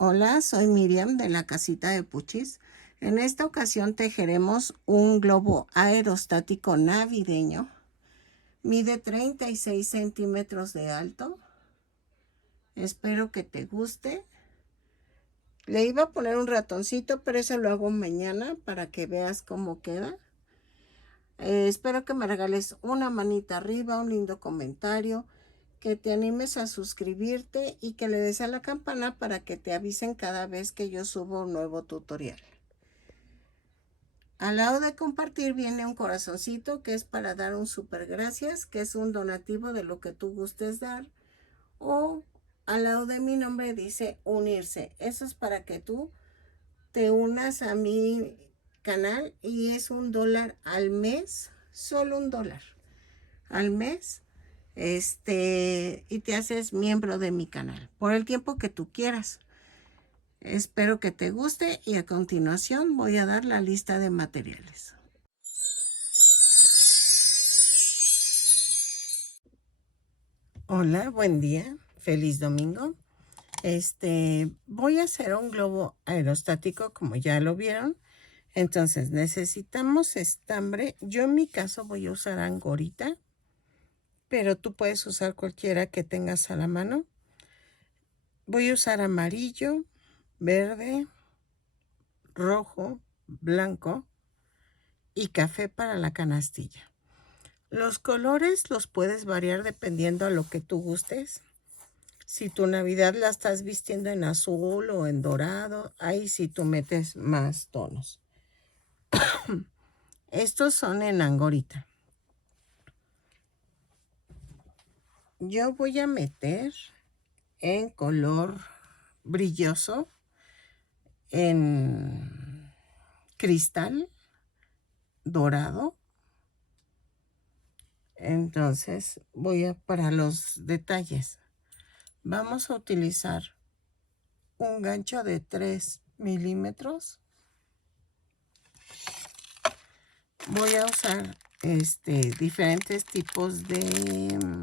Hola, soy Miriam de la casita de Puchis. En esta ocasión tejeremos un globo aerostático navideño. Mide 36 centímetros de alto. Espero que te guste. Le iba a poner un ratoncito, pero eso lo hago mañana para que veas cómo queda. Espero que me regales una manita arriba, un lindo comentario, que te animes a suscribirte y que le des a la campana para que te avisen cada vez que yo subo un nuevo tutorial. Al lado de compartir viene un corazoncito que es para dar un super gracias, que es un donativo de lo que tú gustes dar. O al lado de mi nombre dice unirse. Eso es para que tú te unas a mi canal y es $1 al mes, solo $1 al mes. Y te haces miembro de mi canal por el tiempo que tú quieras. Espero que te guste y a continuación voy a dar la lista de materiales. Hola, buen día, feliz domingo. Voy a hacer un globo aerostático como ya lo vieron. Entonces necesitamos estambre. Yo en mi caso voy a usar angorita, pero tú puedes usar cualquiera que tengas a la mano. Voy a usar amarillo, verde, rojo, blanco y café para la canastilla. Los colores los puedes variar dependiendo a lo que tú gustes. Si tu Navidad la estás vistiendo en azul o en dorado, ahí sí tú metes más tonos. Estos son en angorita. Yo voy a meter en color brilloso, en cristal dorado. Entonces para los detalles, vamos a utilizar un gancho de 3 milímetros. Voy a usar diferentes tipos de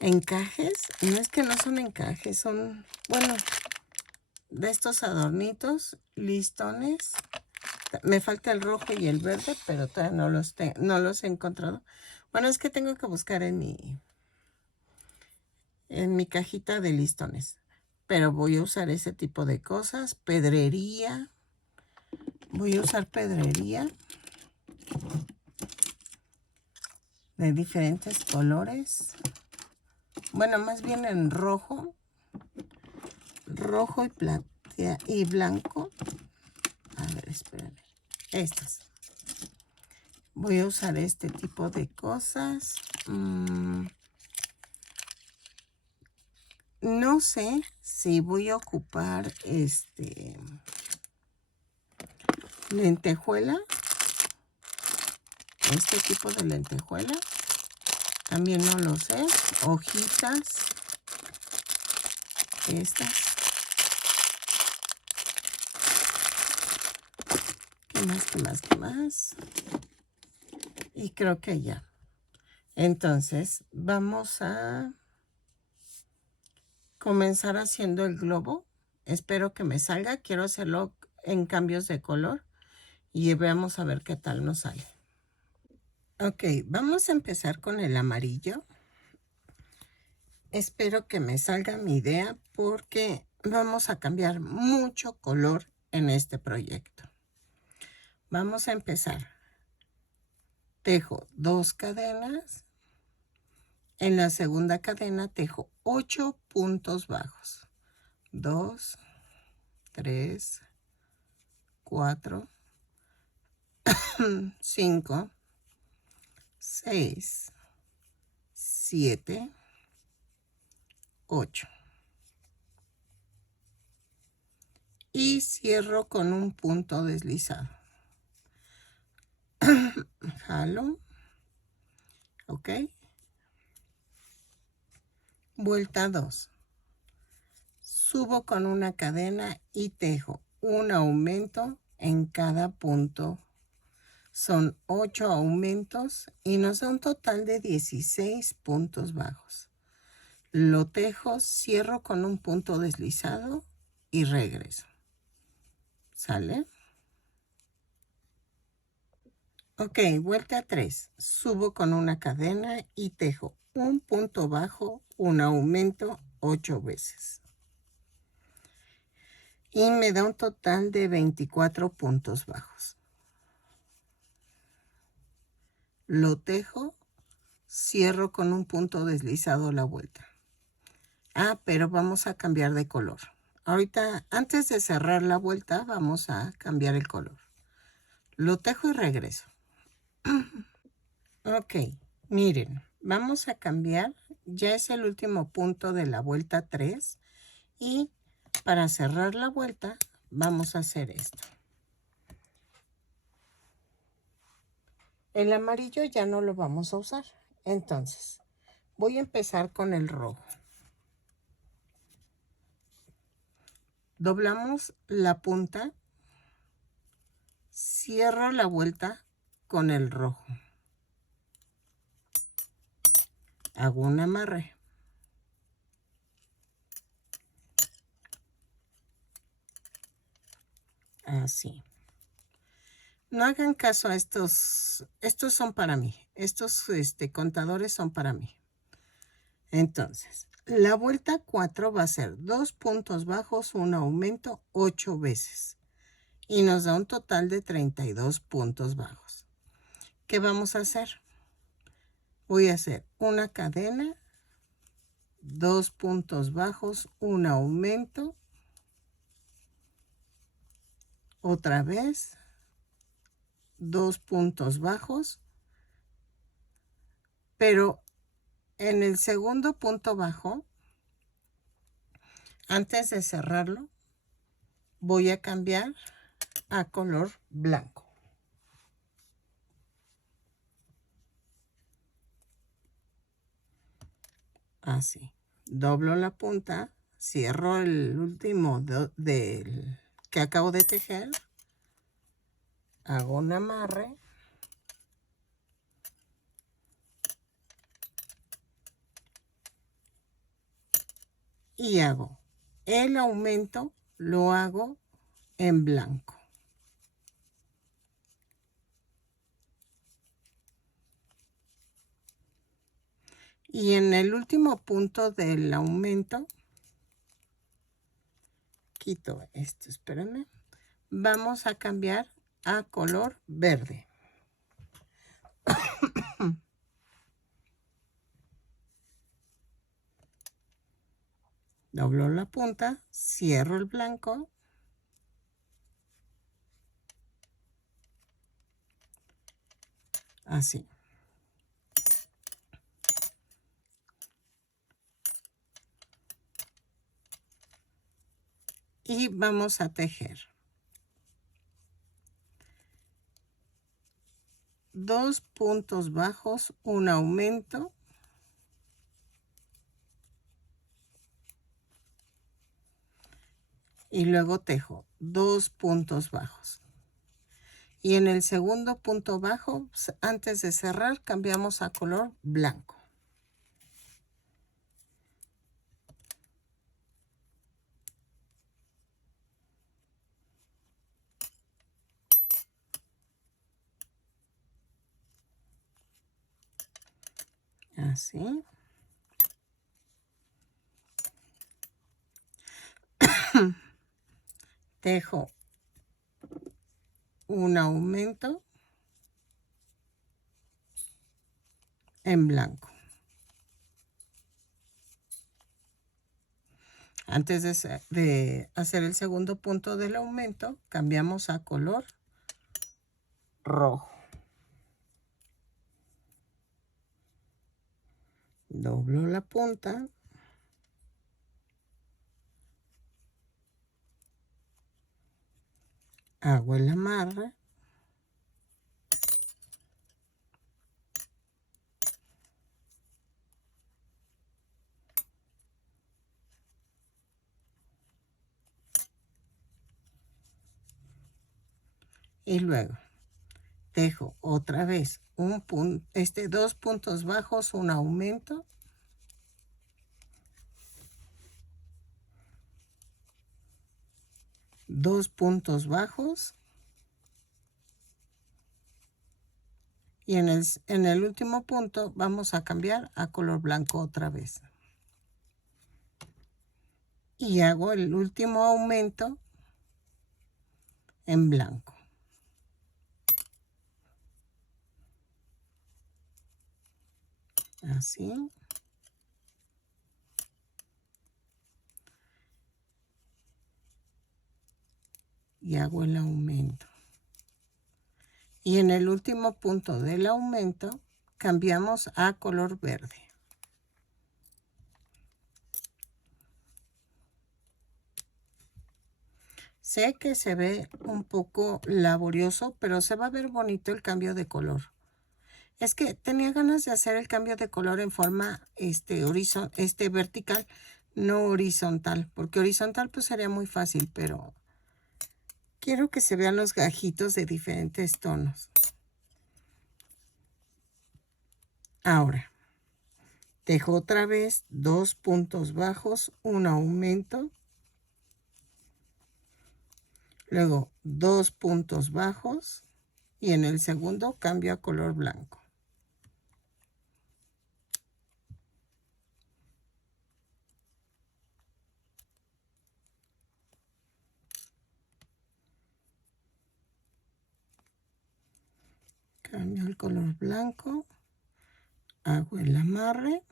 encajes. No es que no son encajes, son, bueno, de estos adornitos, listones. Me falta el rojo y el verde, pero todavía no los he encontrado. Bueno, es que tengo que buscar en mi cajita de listones. Pero voy a usar ese tipo de cosas. Pedrería. Voy a usar pedrería de diferentes colores. Bueno, más bien en rojo. Rojo y platea y blanco. A ver, espérame. Estas. Voy a usar este tipo de cosas. No sé si voy a ocupar lentejuela. Este tipo de lentejuela. También no lo sé. Hojitas. Estas. ¿Qué más? Y creo que ya. Entonces, vamos a comenzar haciendo el globo. Espero que me salga. Quiero hacerlo en cambios de color. Y veamos a ver qué tal nos sale. Ok, vamos a empezar con el amarillo. Espero que me salga mi idea porque vamos a cambiar mucho color en este proyecto. Vamos a empezar. Tejo 2 cadenas. En la segunda cadena tejo 8 puntos bajos. 2, 3, 4, 5, 6, 7, 8. Y cierro con un punto deslizado. Jalo. Ok. Vuelta 2. Subo con una cadena y tejo un aumento en cada punto. Son 8 aumentos y nos da un total de 16 puntos bajos. lo tejo, cierro con un punto deslizado y regreso. ¿Sale? Ok, vuelta 3. Subo con una cadena y tejo un punto bajo, un aumento 8 veces. Y me da un total de 24 puntos bajos. Lo tejo, cierro con un punto deslizado la vuelta. Ah, pero vamos a cambiar de color. Ahorita, antes de cerrar la vuelta, vamos a cambiar el color. Lo tejo y regreso. Ok, miren, vamos a cambiar. Ya es el último punto de la vuelta 3. Y para cerrar la vuelta, vamos a hacer esto. El amarillo ya no lo vamos a usar. Entonces, voy a empezar con el rojo. Doblamos la punta, cierro la vuelta con el rojo. Hago un amarre. Así. No hagan caso a estos son para mí. Estos contadores son para mí. Entonces, la vuelta 4 va a ser 2 puntos bajos, un aumento 8 veces. Y nos da un total de 32 puntos bajos. ¿Qué vamos a hacer? Voy a hacer una cadena, 2 puntos bajos, un aumento, otra vez, 2 puntos bajos, pero en el segundo punto bajo, antes de cerrarlo, voy a cambiar a color blanco. Así. Doblo la punta, cierro el último del que acabo de tejer, hago un amarre y hago el aumento, lo hago en blanco. Y en el último punto del aumento, quito esto, espérenme, vamos a cambiar a color verde. Doblo la punta, cierro el blanco. Así. Y vamos a tejer 2 puntos bajos, un aumento, y luego tejo 2 puntos bajos. Y en el segundo punto bajo, antes de cerrar, cambiamos a color blanco. Así. Tejo un aumento en blanco. Antes de hacer el segundo punto del aumento, cambiamos a color rojo. Doblo la punta. Hago el amarre. Y luego tejo otra vez un punto, 2 puntos bajos, un aumento. 2 puntos bajos y en el último punto vamos a cambiar a color blanco otra vez. Y hago el último aumento en blanco. Así. Y hago el aumento. Y en el último punto del aumento cambiamos a color verde. Sé que se ve un poco laborioso, pero se va a ver bonito el cambio de color. Es que tenía ganas de hacer el cambio de color en forma vertical, no horizontal, porque horizontal pues sería muy fácil, pero quiero que se vean los gajitos de diferentes tonos. Ahora, dejo otra vez 2 puntos bajos, un aumento, luego 2 puntos bajos y en el segundo cambio a color blanco. Cambio el color blanco, hago el amarre.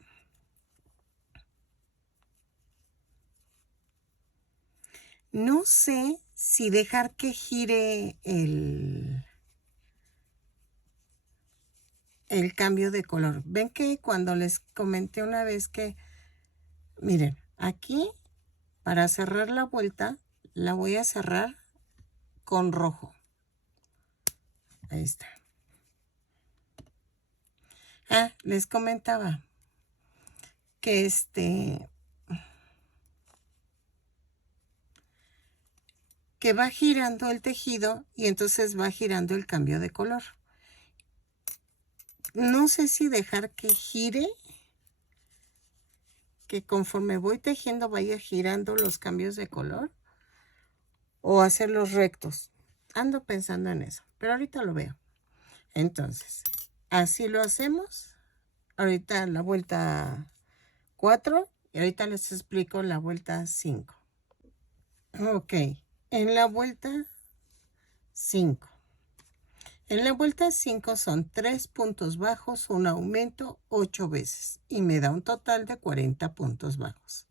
No sé si dejar que gire el cambio de color. Ven que cuando les comenté una vez que, miren, aquí para cerrar la vuelta, la voy a cerrar con rojo. Ahí está. Ah, les comentaba que que va girando el tejido y entonces va girando el cambio de color. No sé si dejar que gire, que conforme voy tejiendo vaya girando los cambios de color, o hacerlos rectos. Ando pensando en eso, pero ahorita lo veo. Entonces, así lo hacemos. Ahorita la vuelta 4 y ahorita les explico la vuelta 5. Ok, en la vuelta 5. En la vuelta 5 son 3 puntos bajos, un aumento 8 veces y me da un total de 40 puntos bajos.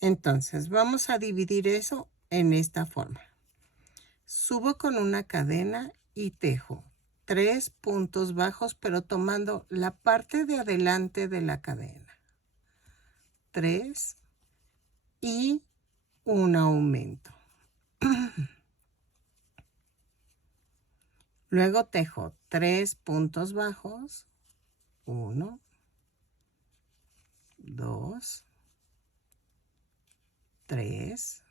Entonces vamos a dividir eso en esta forma. Subo con una cadena y tejo 3 puntos bajos, pero tomando la parte de adelante de la cadena. 3 y un aumento. Luego tejo 3 puntos bajos, 1, 2, 3,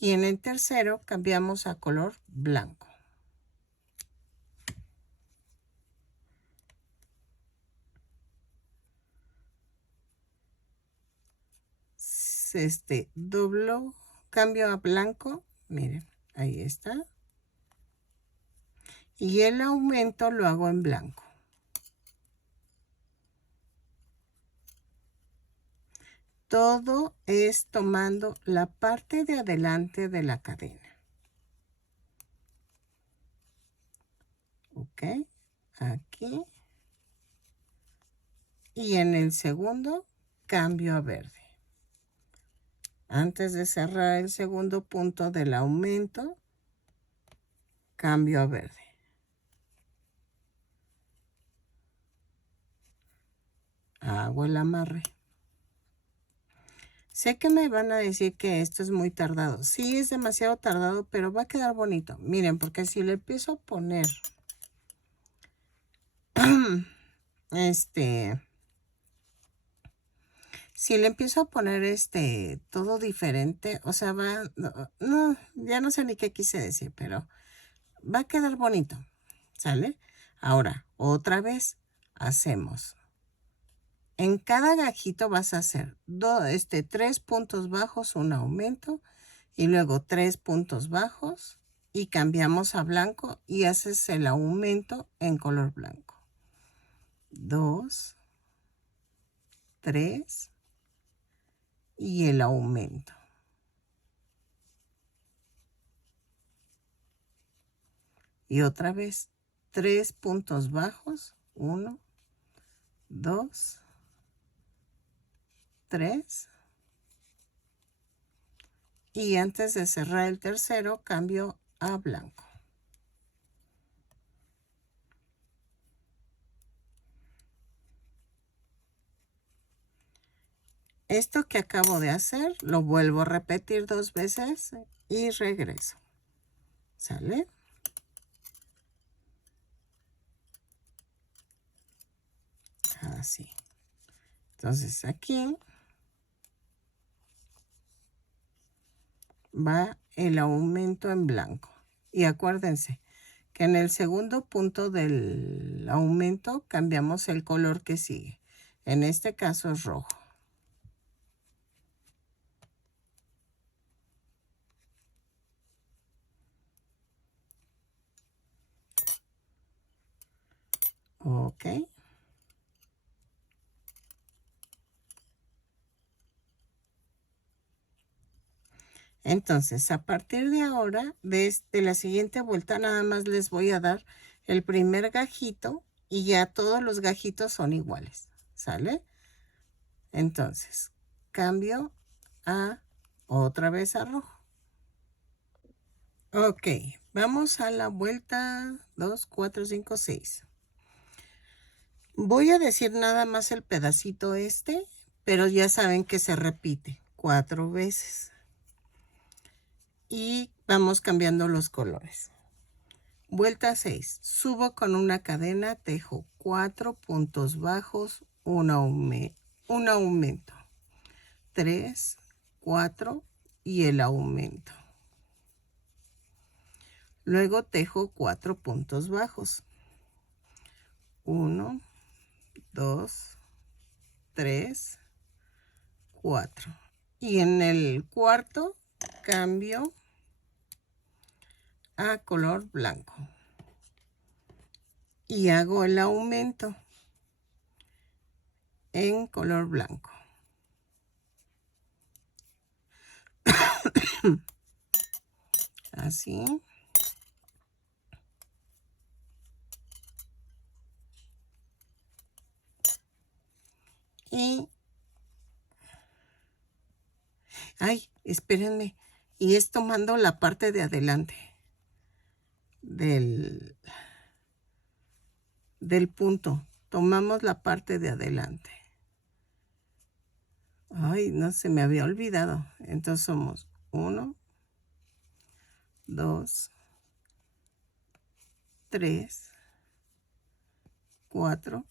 y en el tercero cambiamos a color blanco. Doblo, cambio a blanco, miren, ahí está. Y el aumento lo hago en blanco. Todo es tomando la parte de adelante de la cadena. Ok, aquí. Y en el segundo cambio a verde. Antes de cerrar el segundo punto del aumento, cambio a verde. Hago el amarre. Sé que me van a decir que esto es muy tardado. Sí, es demasiado tardado, pero va a quedar bonito. Miren, porque si le empiezo a poner si le empiezo a poner todo diferente, o sea, no, ya no sé ni qué quise decir, pero va a quedar bonito, ¿sale? Ahora, otra vez, hacemos. En cada gajito vas a hacer 3 puntos bajos, un aumento, y luego 3 puntos bajos y cambiamos a blanco y haces el aumento en color blanco. 2, 3 y el aumento. Y otra vez 3 puntos bajos, 1, 2, 3. Y antes de cerrar el tercero, cambio a blanco. Esto que acabo de hacer, lo vuelvo a repetir 2 veces y regreso. ¿Sale? Así. Entonces aquí va el aumento en blanco. Y acuérdense que en el segundo punto del aumento cambiamos el color que sigue. En este caso es rojo. Ok. Entonces, a partir de ahora, de la siguiente vuelta, nada más les voy a dar el primer gajito y ya todos los gajitos son iguales. ¿Sale? Entonces, cambio a otra vez a rojo. Ok, vamos a la vuelta 2, 4, 5, 6. Voy a decir nada más el pedacito este, pero ya saben que se repite 4 veces. Y vamos cambiando los colores. Vuelta 6. Subo con una cadena, tejo 4 puntos bajos, un aumento. 3, 4 y el aumento. Luego tejo 4 puntos bajos. 1, 2, 3, 4. Y en el cuarto cambio a color blanco. Y hago el aumento en color blanco. Así. Y... ay, espérenme. Y es tomando la parte de adelante del punto. Tomamos la parte de adelante. Ay, no, se me había olvidado. Entonces somos 1, 2, 3, 4.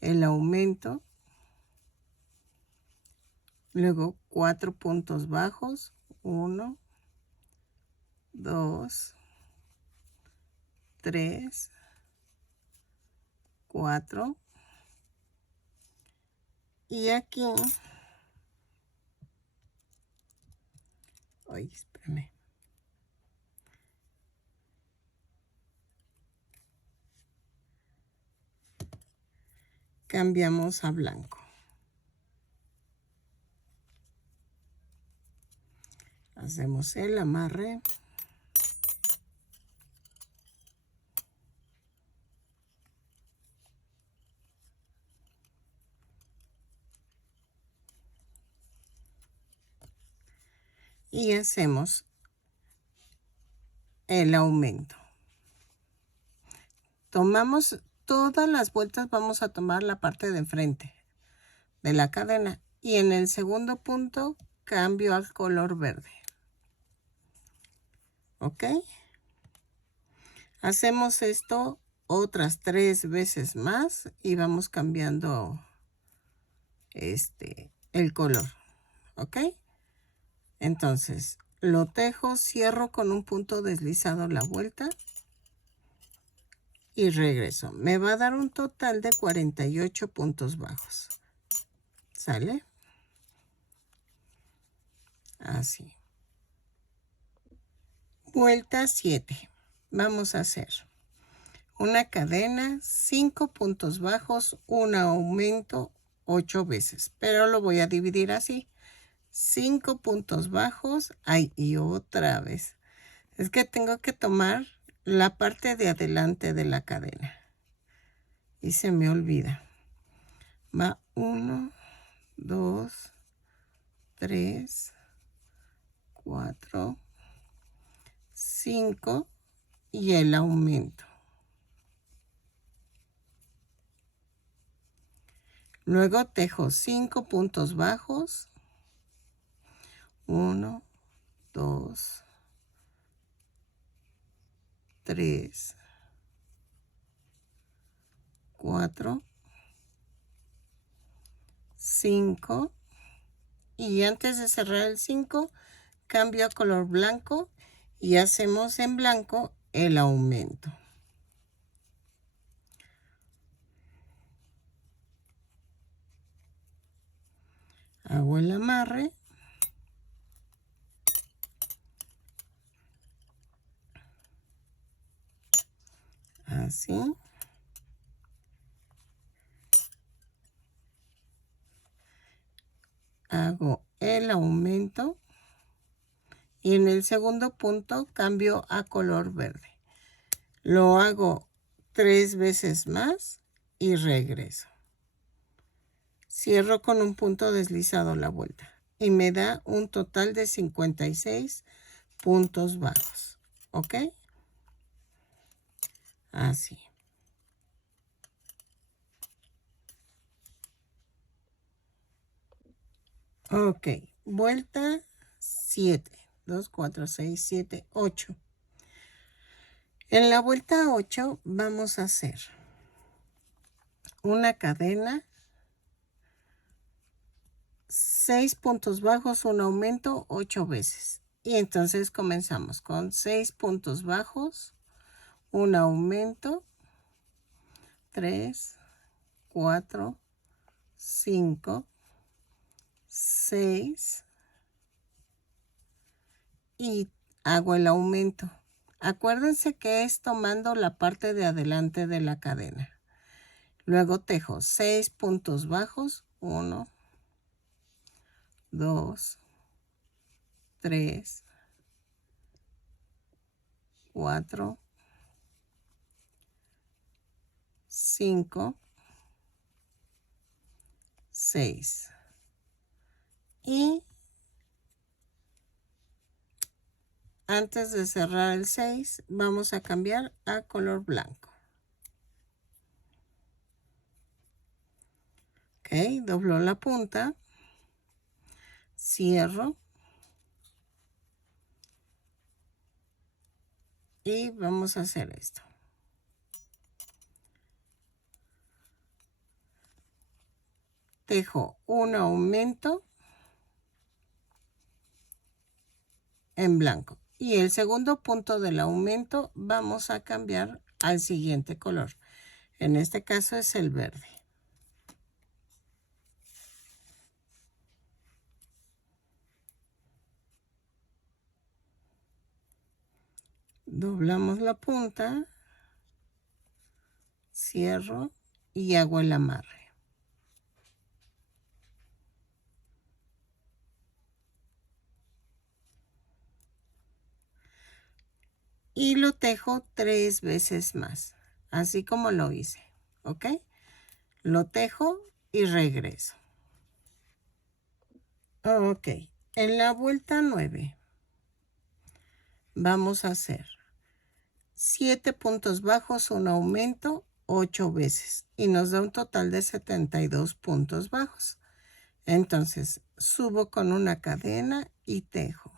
El aumento. Luego 4 puntos bajos. 1, 2, 3, 4. Y aquí... ay, espérame. Cambiamos a blanco. Hacemos el amarre. Y hacemos el aumento. Tomamos todas las vueltas, vamos a tomar la parte de enfrente de la cadena. Y en el segundo punto cambio al color verde. ¿Ok? Hacemos esto otras 3 veces más y vamos cambiando el color. ¿Ok? Entonces, lo tejo, cierro con un punto deslizado la vuelta y regreso. Me va a dar un total de 48 puntos bajos. ¿Sale? Así. Vuelta 7. Vamos a hacer una cadena, 5 puntos bajos, un aumento 8 veces, pero lo voy a dividir así. 5 puntos bajos, ay, y otra vez. Es que tengo que tomar la parte de adelante de la cadena y se me olvida. Va 1, 2, 3, 4, 5 y el aumento. Luego tejo 5 puntos bajos. 1, 2, 3, 4, 5. Y antes de cerrar el 5, cambio a color blanco y hacemos en blanco el aumento. Hago el amarre. Así. Hago el aumento. Y en el segundo punto cambio a color verde. Lo hago 3 veces más y regreso. Cierro con un punto deslizado la vuelta. Y me da un total de 56 puntos bajos. ¿Ok? Así. Ok. Vuelta 7. 2, 4, 6, 7, 8. En la vuelta 8 vamos a hacer una cadena, 6 puntos bajos, un aumento 8 veces. Y entonces comenzamos con 6 puntos bajos, un aumento, 3, 4, 5, 6 y hago el aumento. Acuérdense que es tomando la parte de adelante de la cadena. Luego tejo 6 puntos bajos, 1, 2, 3, 4, 5, 6. Y antes de cerrar el 6, vamos a cambiar a color blanco. Ok, doblo la punta, cierro y vamos a hacer esto. Tejo un aumento en blanco y el segundo punto del aumento vamos a cambiar al siguiente color. En este caso es el verde. Doblamos la punta, cierro y hago el amarre. Y lo tejo 3 veces más, así como lo hice, ¿ok? Lo tejo y regreso. Ok, en la vuelta 9 vamos a hacer 7 puntos bajos, un aumento 8 veces y nos da un total de 72 puntos bajos. Entonces subo con una cadena y tejo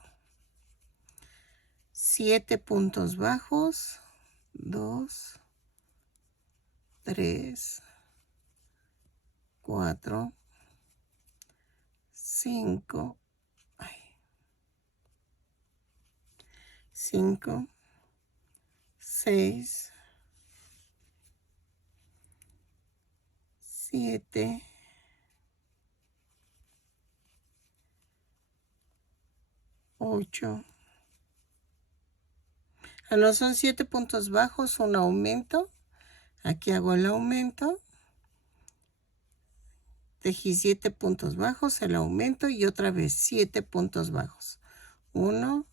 7 puntos bajos, 2, 3, 4, 5, 5, 6, 7, 8, No son 7 puntos bajos, un aumento. Aquí hago el aumento. Tejí 7 puntos bajos, el aumento y otra vez 7 puntos bajos. 1,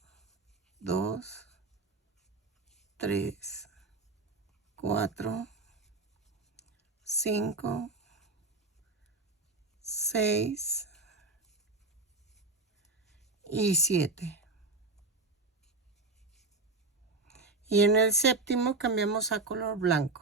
2, 3, 4, 5, 6 y 7. Y en el séptimo cambiamos a color blanco.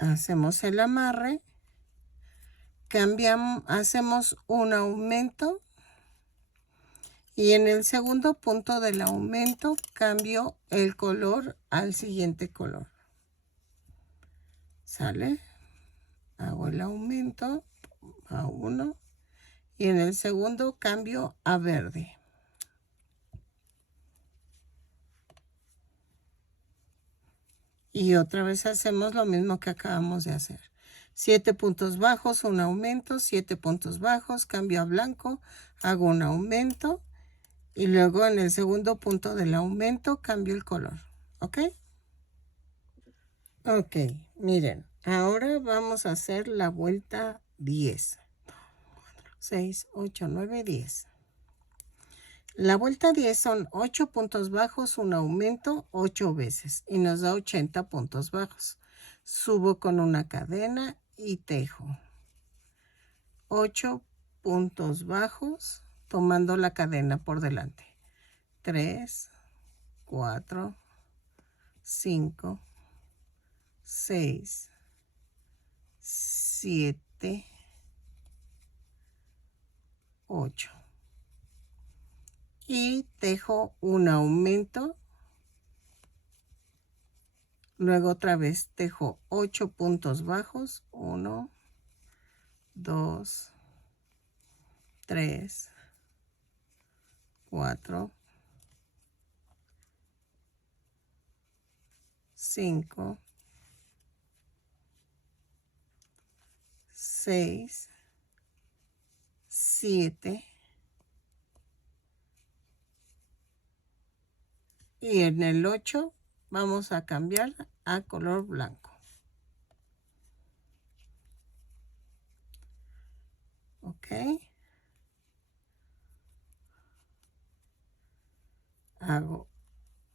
Hacemos el amarre, cambiamos, hacemos un aumento y en el segundo punto del aumento cambio el color al siguiente color. ¿Sale? Hago el aumento a 1 y en el segundo cambio a verde. Y otra vez hacemos lo mismo que acabamos de hacer. 7 puntos bajos, un aumento, 7 puntos bajos, cambio a blanco, hago un aumento y luego en el segundo punto del aumento cambio el color. ¿Ok? Ok, miren, ahora vamos a hacer la vuelta 10. 6, 8, 9, 10. La vuelta 10 son 8 puntos bajos, un aumento 8 veces y nos da 80 puntos bajos. Subo con una cadena y tejo 8 puntos bajos tomando la cadena por delante. 3, 4, 5, 6, 7, 8. Y tejo un aumento. Luego otra vez tejo 8 puntos bajos. 1, 2, 3, 4, 5, 6, 7 y en el 8 vamos a cambiar a color blanco. Ok. Hago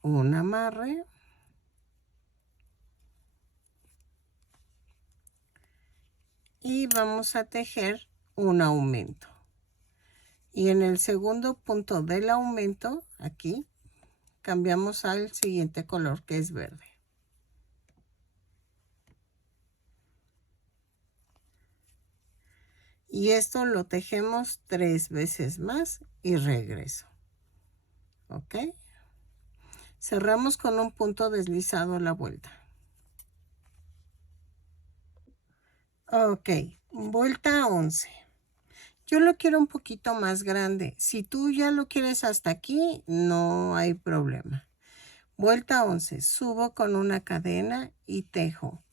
un amarre. Y vamos a tejer un aumento. Y en el segundo punto del aumento, aquí, cambiamos al siguiente color que es verde. Y esto lo tejemos 3 veces más y regreso. ¿Ok? Cerramos con un punto deslizado la vuelta. Ok, vuelta 11. Yo lo quiero un poquito más grande. Si tú ya lo quieres hasta aquí, no hay problema. Vuelta 11. Subo con una cadena y tejo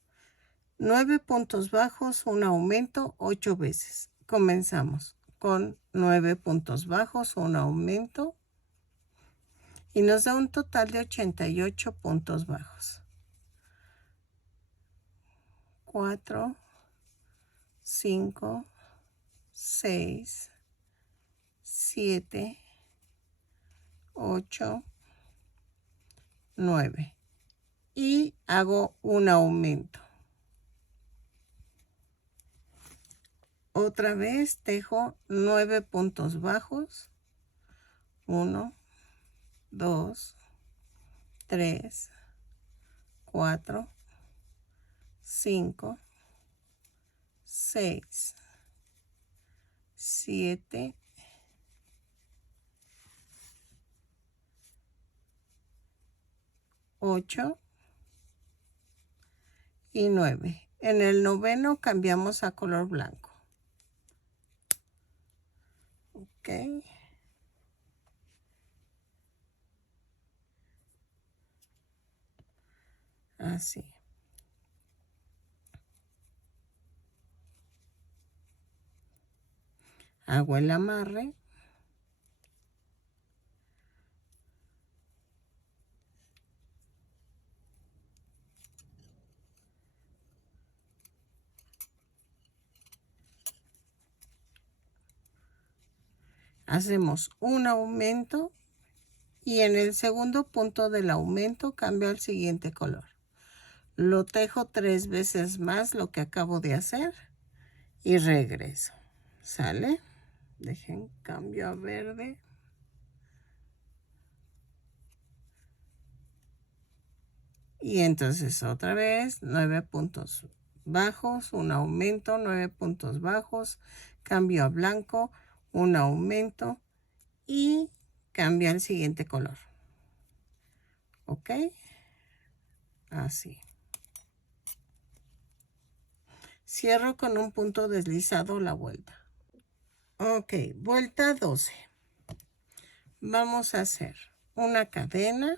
9 puntos bajos, un aumento 8 veces. Comenzamos con 9 puntos bajos, un aumento y nos da un total de 88 puntos bajos. 4, 5, 6, 7, 8, 9 y hago un aumento. Otra vez tejo 9 puntos bajos. 1, 2, 3, 4, 5, 6, 7, 8 y 9. En el noveno cambiamos a color blanco. Ok. Así. Hago el amarre. Hacemos un aumento y en el segundo punto del aumento cambio al siguiente color. Lo tejo 3 veces más lo que acabo de hacer y regreso. ¿Sale? Dejen cambio a verde. Y entonces otra vez 9 puntos bajos, un aumento, 9 puntos bajos, cambio a blanco, un aumento y cambio al siguiente color. ¿Ok? Así. Cierro con un punto deslizado la vuelta. Ok, vuelta 12. Vamos a hacer una cadena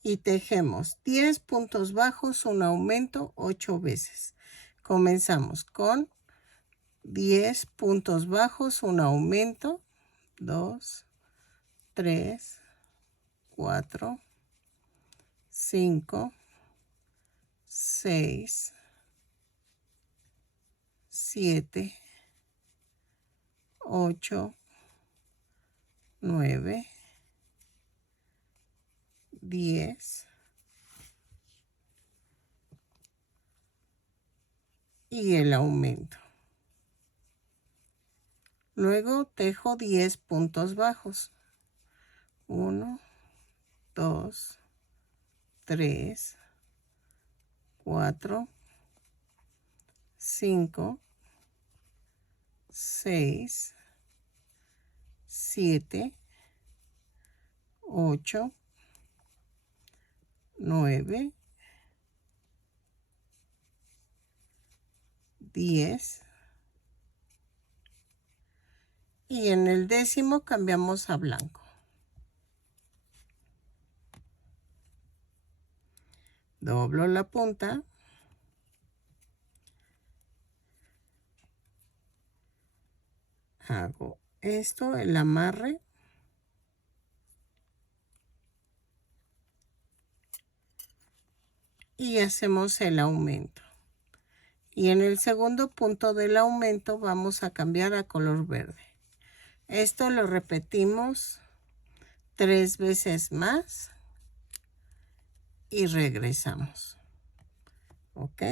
y tejemos 10 puntos bajos, un aumento 8 veces. Comenzamos con 10 puntos bajos, un aumento, 2, 3, 4, 5, 6, 7, 8, 9, 10 y el aumento. Luego tejo 10 puntos bajos. 1, 2, 3, 4, 5, 6, 7, 8, 9, 10 y en el décimo cambiamos a blanco. Doblo la punta. Hago esto, el amarre. Y hacemos el aumento. Y en el segundo punto del aumento vamos a cambiar a color verde. Esto lo repetimos 3 veces más y regresamos. ¿Ok?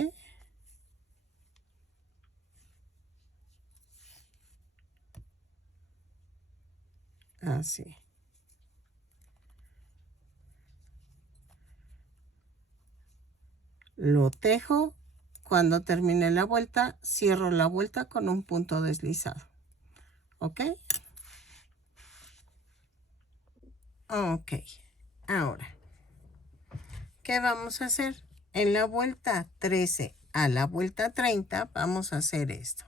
Así. Lo tejo. Cuando termine la vuelta, cierro la vuelta con un punto deslizado. ¿Ok? Ok. Ahora, ¿qué vamos a hacer? En la vuelta 13 a la vuelta 30 vamos a hacer esto.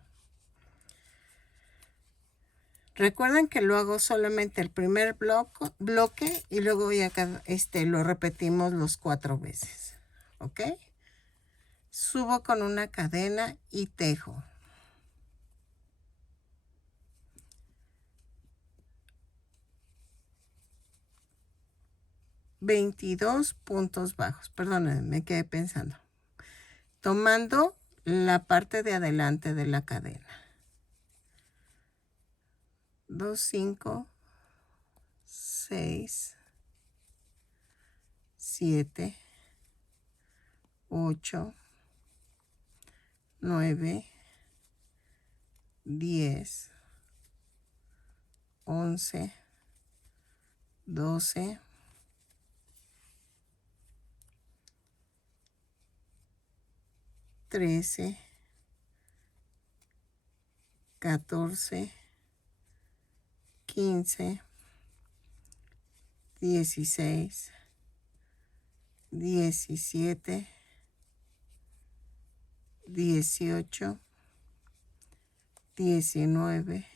Recuerden que lo hago solamente el primer bloque y luego ya lo repetimos los 4 veces. ¿Ok? Subo con una cadena y tejo. $22 puntos bajos. Perdónenme, me quedé pensando. Tomando la parte de adelante de la cadena. 2, 5, 6, 7, 8, 9, 10, 11, 12, 13, 14, 15, 16, 17, 18, 19,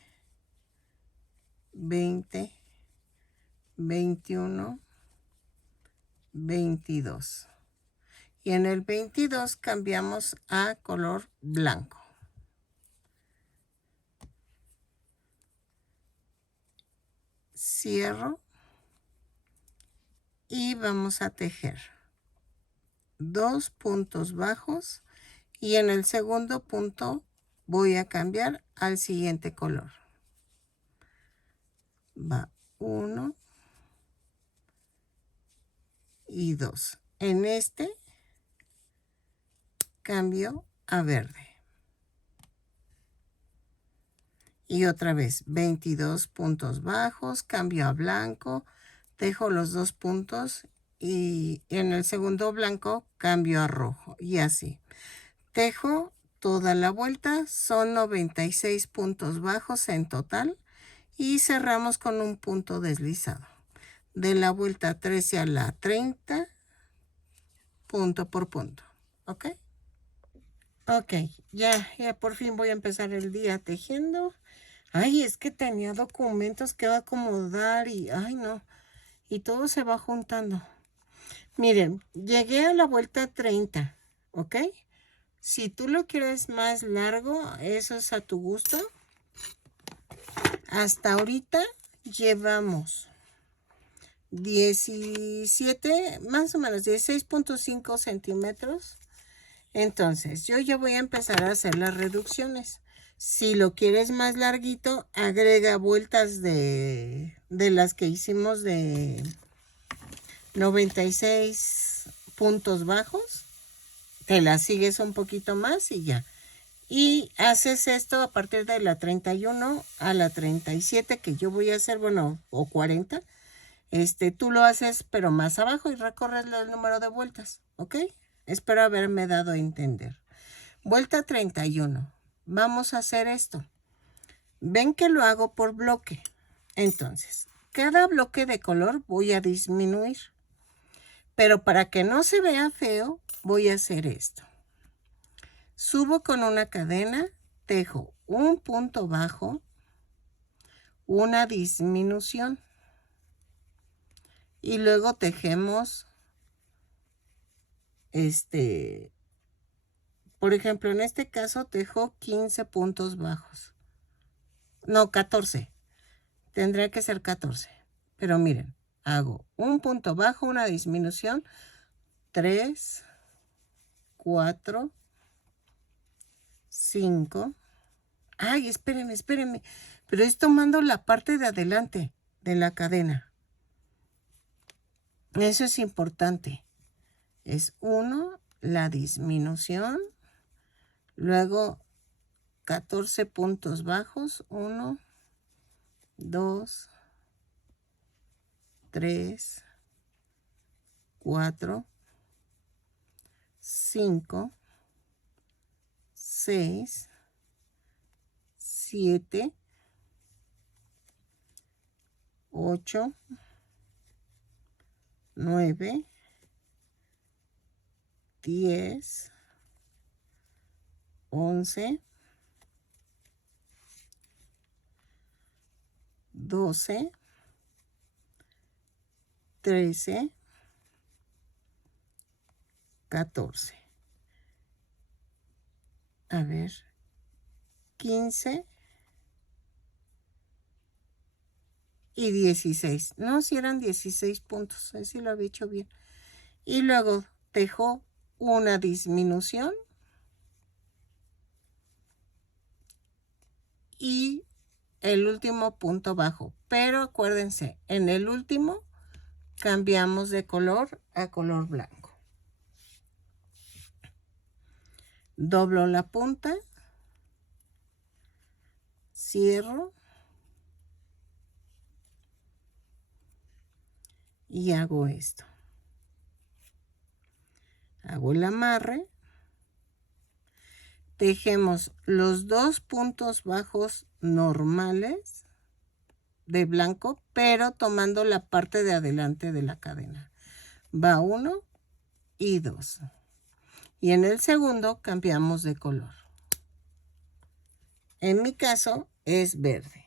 20, 21, 22. Y en el 22 cambiamos a color blanco. cierro y vamos a tejer 2 puntos bajos y en el segundo punto voy a cambiar al siguiente color. Va 1 y 2. En este cambio a verde. Y otra vez 22 puntos bajos, cambio a blanco, tejo los 2 puntos y en el segundo blanco cambio a rojo y así. Tejo toda la vuelta, son 96 puntos bajos en total y cerramos con un punto deslizado. De la vuelta 13 a la 30, punto por punto, ¿ok? Ok, ya por fin voy a empezar el día tejiendo. Ay, es que tenía documentos que acomodar y, ay no, y todo se va juntando. Miren, llegué a la vuelta 30, ¿ok? Si tú lo quieres más largo, eso es a tu gusto. Hasta ahorita llevamos 17, más o menos 16.5 centímetros. Entonces, yo ya voy a empezar a hacer las reducciones. Si lo quieres más larguito, agrega vueltas de las que hicimos de 96 puntos bajos. Te las sigues un poquito más y ya. Y haces esto a partir de la 31 a la 37, que yo voy a hacer, bueno, o 40. Tú lo haces, pero más abajo y recorres el número de vueltas, ¿ok? Espero haberme dado a entender. Vuelta 31. Vamos a hacer esto. Ven que lo hago por bloque. Entonces, cada bloque de color voy a disminuir. Pero para que no se vea feo, voy a hacer esto. Subo con una cadena, tejo un punto bajo, una disminución. Y luego tejemos, por ejemplo, en este caso tejo 15 puntos bajos. No, 14. Tendría que ser 14. Pero miren, hago un punto bajo, una disminución, 3, 4, 5. Ay, espérenme. Pero es tomando la parte de adelante de la cadena. Eso es importante. Es 1, la disminución. Luego 14 puntos bajos. 1, 2, 3, 4, 5, 6, 7, 8, 9, 10, 11, 12, 13, 14. A ver, 15 y 16. No, si eran 16 puntos, así lo había hecho bien. Y luego tejo una disminución y el último punto bajo. Pero acuérdense, en el último cambiamos de color a color blanco. Doblo la punta, cierro y hago esto. Hago el amarre. Tejemos los 2 puntos bajos normales de blanco, pero tomando la parte de adelante de la cadena. Va 1 y 2. Y en el segundo cambiamos de color. En mi caso es verde.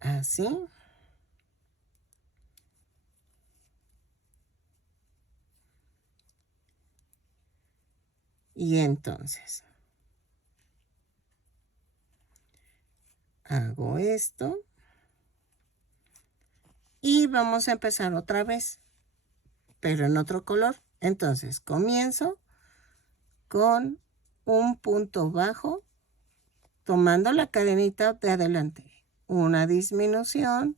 Así. Y entonces Hago esto. Y vamos a empezar otra vez, pero en otro color. Entonces, comienzo con un punto bajo, tomando la cadenita de adelante. Una disminución,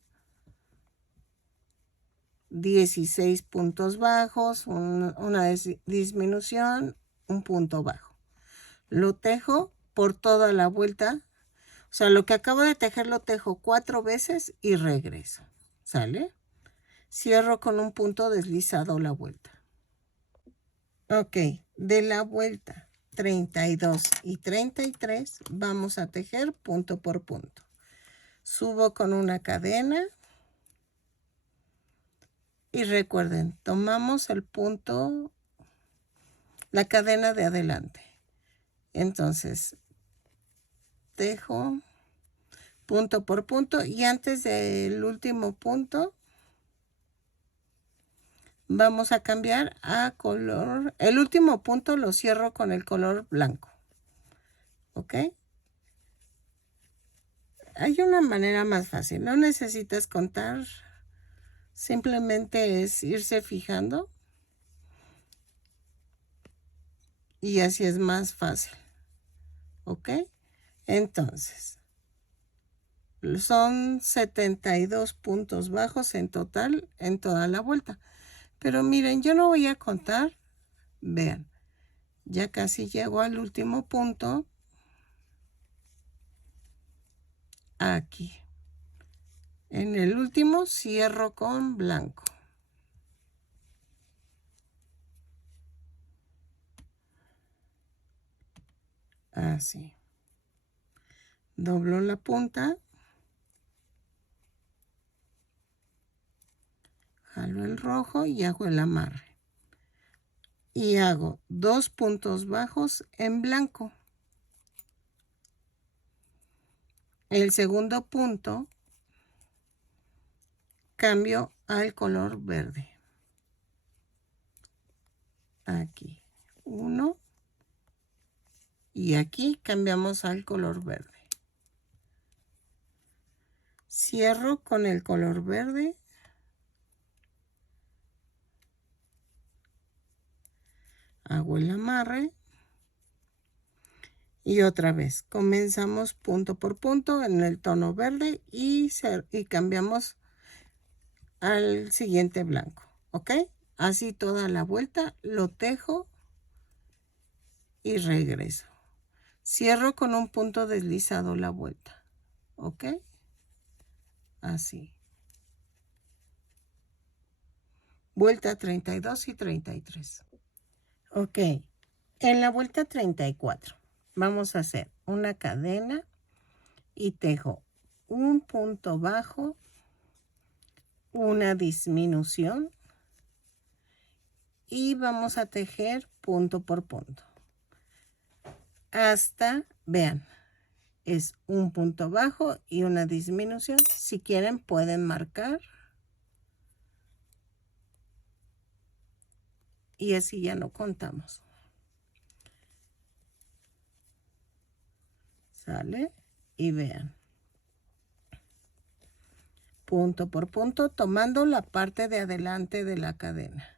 16 puntos bajos, una disminución, un punto bajo. Lo tejo por toda la vuelta. O sea, lo que acabo de tejer lo tejo 4 veces y regreso. ¿Sale? Cierro con un punto deslizado la vuelta. Ok, de la vuelta 32 y 33 vamos a tejer punto por punto. Subo con una cadena. Y recuerden, tomamos el punto, la cadena de adelante. Entonces, tejo punto por punto y antes del último punto vamos a cambiar a color. El último punto lo cierro con el color blanco. ¿Ok? Hay una manera más fácil. No necesitas contar. Simplemente es irse fijando. Y así es más fácil. ¿Ok? Entonces, son 72 puntos bajos en total en toda la vuelta. Pero miren, yo no voy a contar. Vean, ya casi llego al último punto. Aquí. En el último cierro con blanco. Así. Doblo la punta. Jalo el rojo y hago el amarre. Y hago 2 puntos bajos en blanco. El segundo punto cambio al color verde. Aquí. 1. Y aquí cambiamos al color verde. Cierro con el color verde. Hago el amarre. Y otra vez, comenzamos punto por punto en el tono verde y cambiamos al siguiente blanco. ¿Ok? Así toda la vuelta, lo tejo y regreso. Cierro con un punto deslizado la vuelta. ¿Ok? Así. Vuelta 32 y 33. Ok. En la vuelta 34 vamos a hacer una cadena y tejo un punto bajo, una disminución y vamos a tejer punto por punto. Hasta, vean, es un punto bajo y una disminución. Si quieren pueden marcar. Y así ya no contamos. ¿Sale? Y vean. Punto por punto tomando la parte de adelante de la cadena.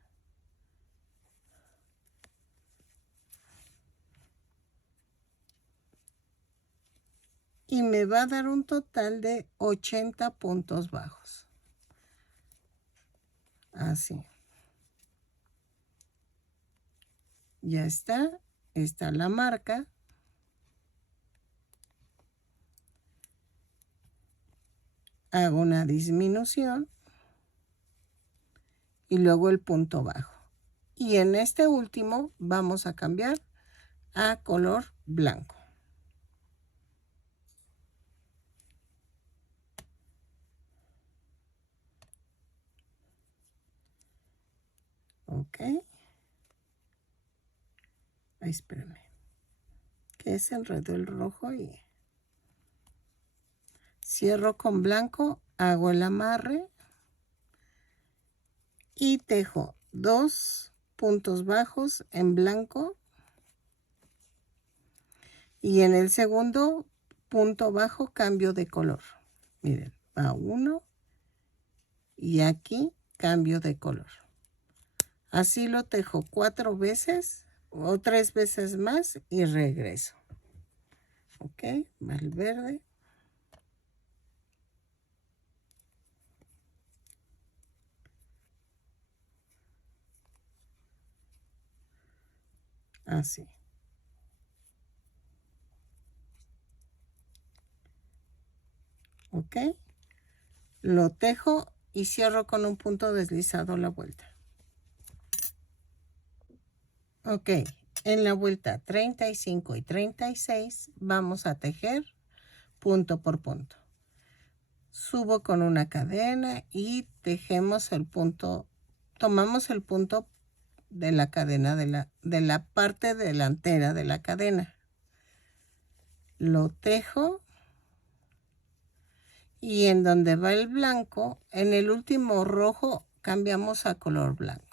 Y me va a dar un total de 80 puntos bajos. Así. Ya está. Está la marca. Hago una disminución. Y luego el punto bajo. Y en este último vamos a cambiar a color blanco. Ok. Ay, espérame. Que se enredó el rojo y cierro con blanco, hago el amarre y tejo 2 puntos bajos en blanco y en el segundo punto bajo, cambio de color. Miren, va 1 y aquí cambio de color. Así lo tejo 4 veces o 3 veces más y regreso. Ok, va el verde. Así. Ok. Lo tejo y cierro con un punto deslizado la vuelta. Ok, en la vuelta 35 y 36 vamos a tejer punto por punto. Subo con una cadena y tejemos el punto, tomamos el punto de la cadena de la parte delantera de la cadena. Lo tejo y en donde va el blanco, en el último rojo cambiamos a color blanco.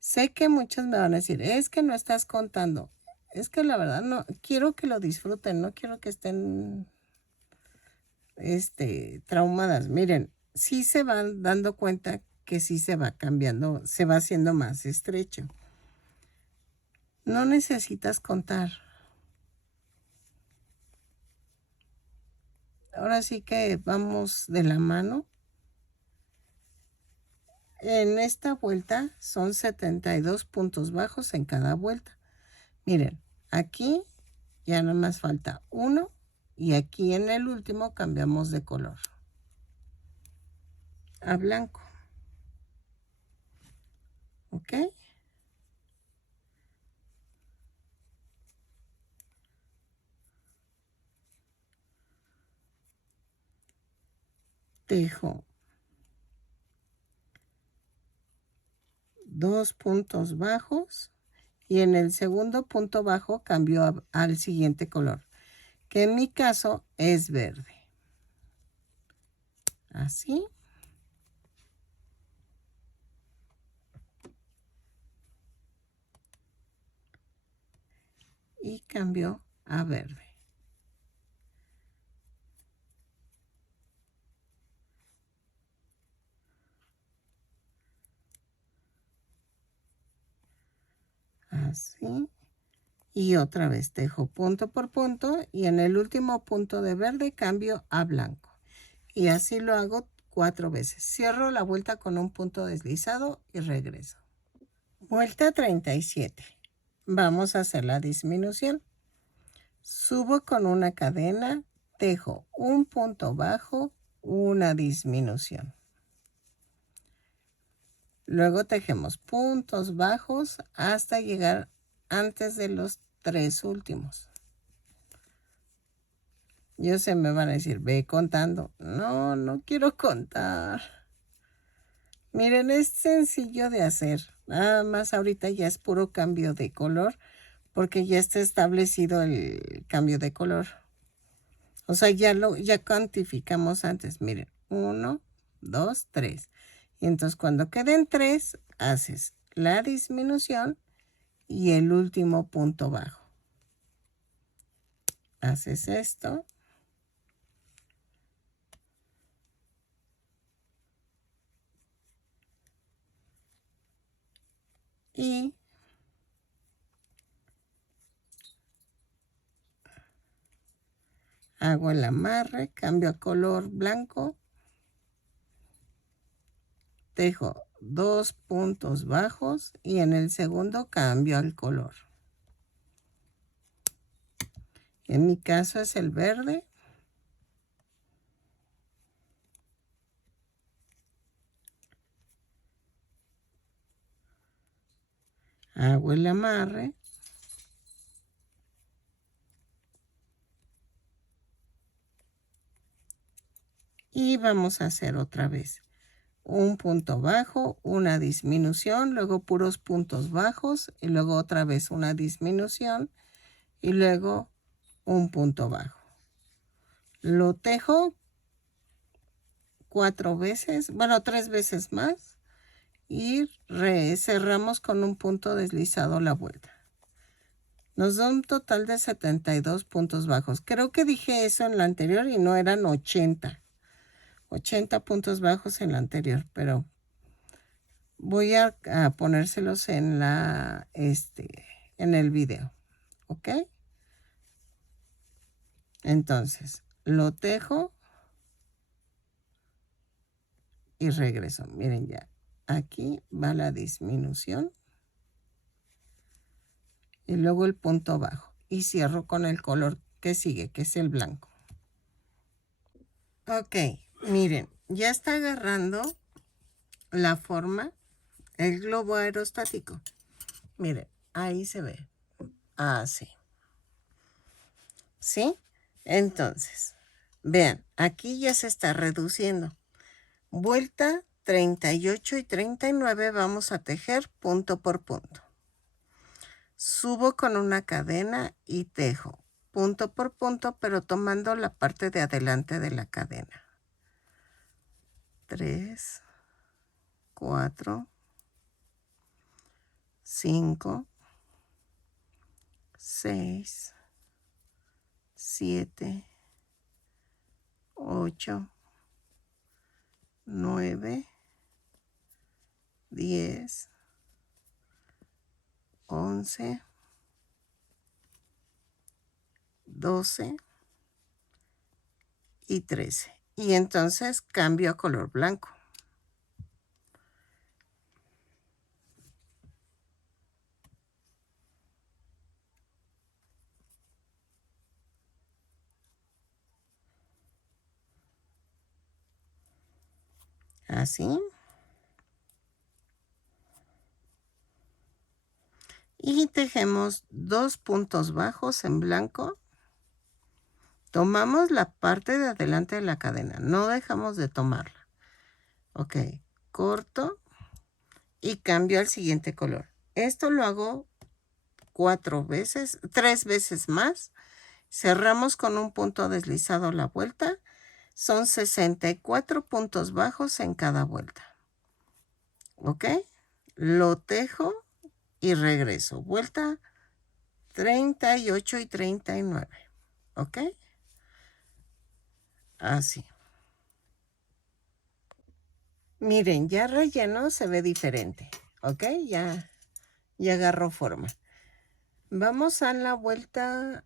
Sé que muchos me van a decir, es que no estás contando. Es que la verdad no, quiero que lo disfruten, no quiero que estén traumadas. Miren, sí se van dando cuenta que sí se va cambiando, se va haciendo más estrecho. No necesitas contar. Ahora sí que vamos de la mano. En esta vuelta son 72 puntos bajos en cada vuelta. Miren, aquí ya nada más falta 1 y aquí en el último cambiamos de color a blanco. ¿Ok? Tejo 2 puntos bajos y en el segundo punto bajo cambio al siguiente color, que en mi caso es verde. Así. Y cambio a verde. Así. Y otra vez tejo punto por punto y en el último punto de verde cambio a blanco. Y así lo hago 4 veces. Cierro la vuelta con un punto deslizado y regreso. Vuelta 37. Vamos a hacer la disminución. Subo con una cadena, tejo un punto bajo, una disminución. Luego tejemos puntos bajos hasta llegar antes de los 3 últimos. Yo sé, me van a decir, ve contando. No, no quiero contar. Miren, es sencillo de hacer. Nada más ahorita ya es puro cambio de color porque ya está establecido el cambio de color. O sea, ya cuantificamos antes. Miren, 1, 2, 3. Y entonces cuando queden 3, haces la disminución y el último punto bajo. Haces esto. Y hago el amarre, cambio a color blanco, tejo 2 puntos bajos y en el segundo cambio al color. En mi caso es el verde. Hago el amarre. Y vamos a hacer otra vez un punto bajo, una disminución, luego puros puntos bajos y luego otra vez una disminución y luego un punto bajo. Lo tejo 4 veces, bueno, 3 veces más y cerramos con un punto deslizado la vuelta. Nos da un total de 72 puntos bajos. Creo que dije eso en la anterior y no eran 80. 80 puntos bajos en la anterior, pero voy a ponérselos en en el video, ¿ok? Entonces, lo tejo y regreso. Miren ya, aquí va la disminución y luego el punto bajo y cierro con el color que sigue, que es el blanco. Ok, miren, ya está agarrando la forma el globo aerostático. Miren, ahí se ve. Así. ¿Sí? Entonces, vean, aquí ya se está reduciendo. Vuelta 38 y 39 vamos a tejer punto por punto. Subo con una cadena y tejo punto por punto, pero tomando la parte de adelante de la cadena. 3, 4, 5, 6, 7, 8, 9, 10, 11, 12 y 13. Y entonces cambio a color blanco. Así. Y tejemos 2 puntos bajos en blanco. Tomamos la parte de adelante de la cadena, no dejamos de tomarla. Ok, corto y cambio al siguiente color. Esto lo hago 3 veces más. Cerramos con un punto deslizado la vuelta. Son 64 puntos bajos en cada vuelta. ¿Ok? Lo tejo y regreso. Vuelta 38 y 39. ¿Ok? Así. Miren, ya relleno se ve diferente. ¿Ok? Ya agarró forma. Vamos a la vuelta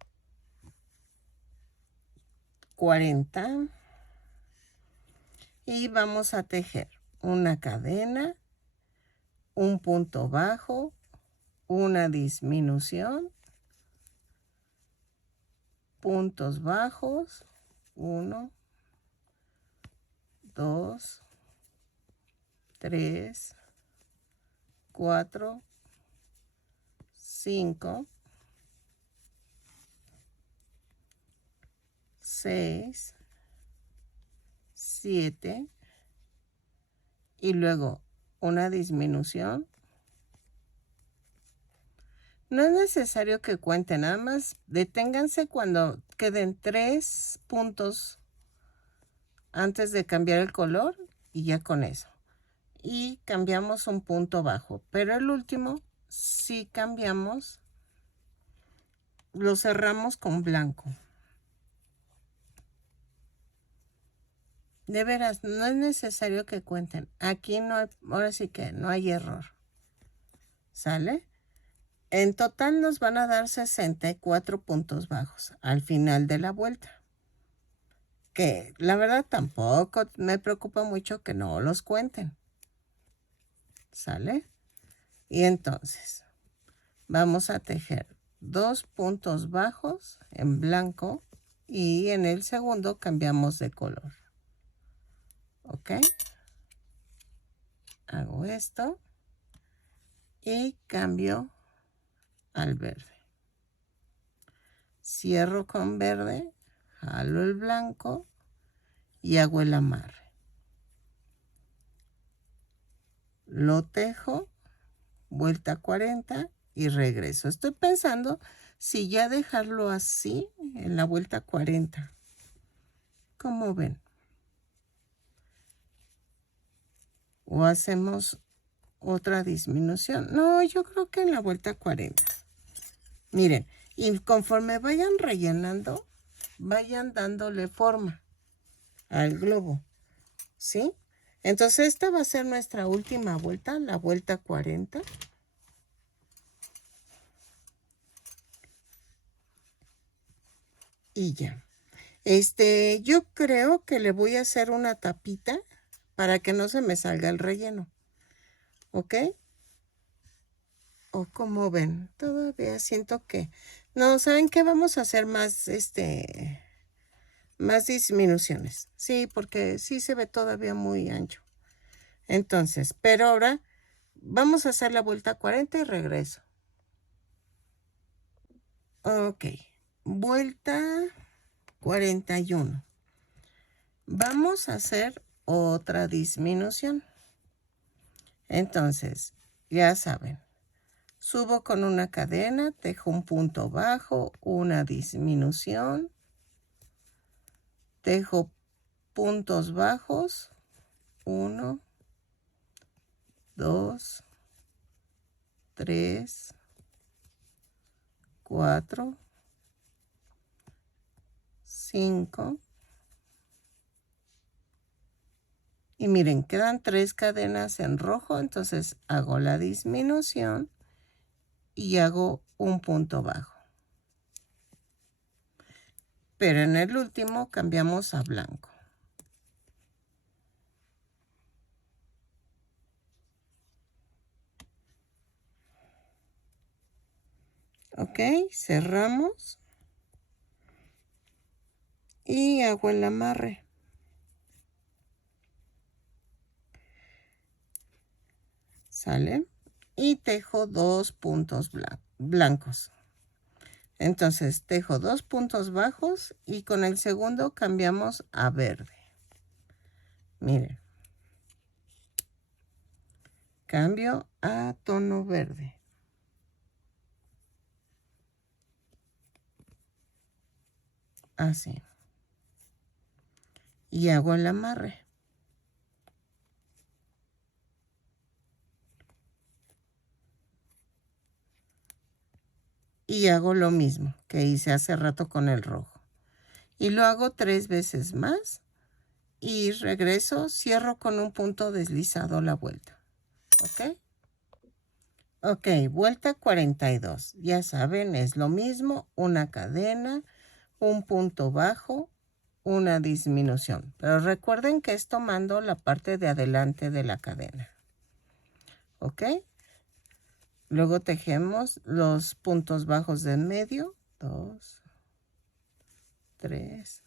40 y vamos a tejer una cadena, un punto bajo, una disminución, puntos bajos, 1, 2, 3, 4, 5, 6, 7 y luego una disminución. No es necesario que cuenten, nada más deténganse cuando queden 3 puntos antes de cambiar el color y ya con eso. Y cambiamos un punto bajo, pero el último sí cambiamos, lo cerramos con blanco. De veras, no es necesario que cuenten. Aquí no hay, ahora sí que no hay error. ¿Sale? En total nos van a dar 64 puntos bajos al final de la vuelta. Que la verdad tampoco me preocupa mucho que no los cuenten. ¿Sale? Y entonces vamos a tejer 2 puntos bajos en blanco y en el segundo cambiamos de color. ¿Ok? Hago esto y cambio al verde. Cierro con verde, jalo el blanco y hago el amarre. Lo tejo, vuelta 40 y regreso. Estoy pensando si ya dejarlo así en la vuelta 40. ¿Cómo ven? O hacemos otra disminución. No, yo creo que en la vuelta 40. Miren, Y conforme vayan rellenando, vayan dándole forma al globo, ¿sí? Entonces esta va a ser nuestra última vuelta, la vuelta 40. Y ya. Yo creo que le voy a hacer una tapita para que no se me salga el relleno. ¿Ok? O como ven, todavía siento que... No, ¿saben qué? Vamos a hacer más, más disminuciones. Sí, porque sí se ve todavía muy ancho. Entonces, pero ahora vamos a hacer la vuelta 40 y regreso. Ok, vuelta 41. Vamos a hacer otra disminución. Entonces, ya saben, subo con una cadena, dejo un punto bajo, una disminución, dejo puntos bajos, 1, 2, 3, 4, 5. Y miren, quedan 3 cadenas en rojo, entonces hago la disminución y hago un punto bajo. Pero en el último cambiamos a blanco. Ok, cerramos y hago el amarre. ¿Sale? Y tejo 2 puntos blancos. Entonces tejo 2 puntos bajos y con el segundo cambiamos a verde. Miren. Cambio a tono verde. Así. Y hago el amarre. Y hago lo mismo que hice hace rato con el rojo. Y lo hago 3 veces más. Y regreso, cierro con un punto deslizado la vuelta. ¿Ok? Ok, vuelta 42. Ya saben, es lo mismo, una cadena, un punto bajo, una disminución. Pero recuerden que es tomando la parte de adelante de la cadena. ¿Ok? Luego tejemos los puntos bajos de en medio. 2, 3.